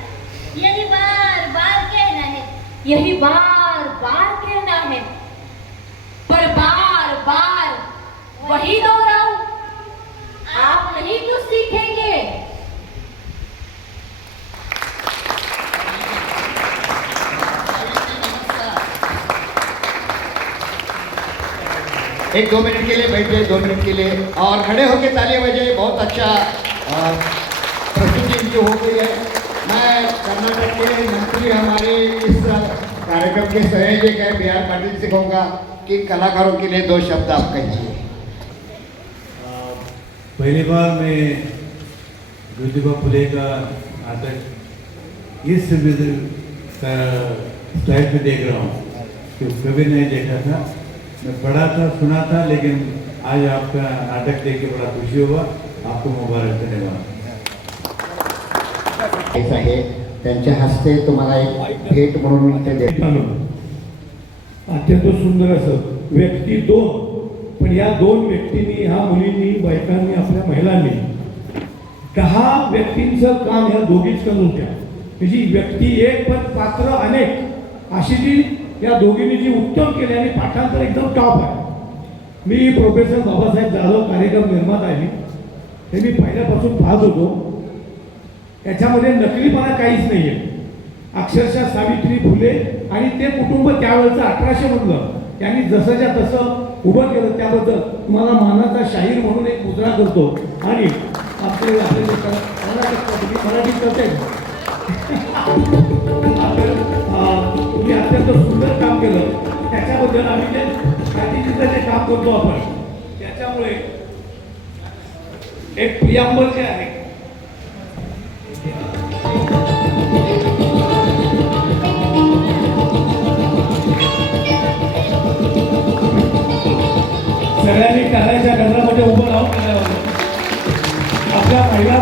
यही बार बार कहना है। यही बार बार कहना है, पर बार बार वही दोहराऊं? आप नहीं कुछ सीखेंगे। एक 2 मिनट के लिए बैठ जाए, 2 मिनट के लिए, और खड़े होकर तालियां बजाइए। बहुत अच्छा प्रस्तुति इनकी हो गई है। मैं कर्नाटक के मंत्री हमारे इस कार्यक्रम के संयोजक है बी आर पाटिल से कहूँगा कि कलाकारों के लिए 2 शब्द आप कहिए। पहली बार मैं ज्योतिबा फुले का नाटक इस स्टाइल में देख रहा हूँ, तो कभी नहीं देखा था। मैं पढ़ा था, सुना था, लेकिन आज आपका नाटक देख के बड़ा खुशी हुआ। आपको मुबारक, धन्यवाद। आहे त्यांच्या हस्ते तुम्हाला एक भेट म्हणून ते देतो। अत्यंत सुंदर असं व्यक्ती 2, पण या 2 व्यक्तींनी, ह्या मुलींनी, बायकांनी, आपल्या महिलांनी 10 व्यक्तींचं काम ह्या दोघीच करत होत्या। म्हणजे व्यक्ती एक पण पात्र अनेक, अशी जी या दोघींनी जी उत्तम केली आणि पाठांतर एकदम टॉप आहे। मी प्रोफेसर बाबासाहेब जाधव कार्यक्रम निर्माता आहे, हे मी पहिल्यापासून पाहत होतो। त्याच्यामध्ये नकलीपणा काहीच नाही आहे। अक्षरशः सावित्री फुले आणि ते कुटुंब त्यावेळेचं 1800 मधलं त्यांनी जसंच्या तसं उभं केलं, त्याबद्दल तुम्हाला मानाचा शाहीर म्हणून एक मुद्रा करतो। आणि आपले मराठी करते तुम्ही अत्यंत सुंदर काम केलं, त्याच्याबद्दल आम्ही जे स्ट्रॅटेजीचं जे काम करतो आपण, त्याच्यामुळे एक प्रियांबल जे आहे सगळ्यांनी टाळ्याच्या गजरामध्ये उभं राहून आपल्या महिला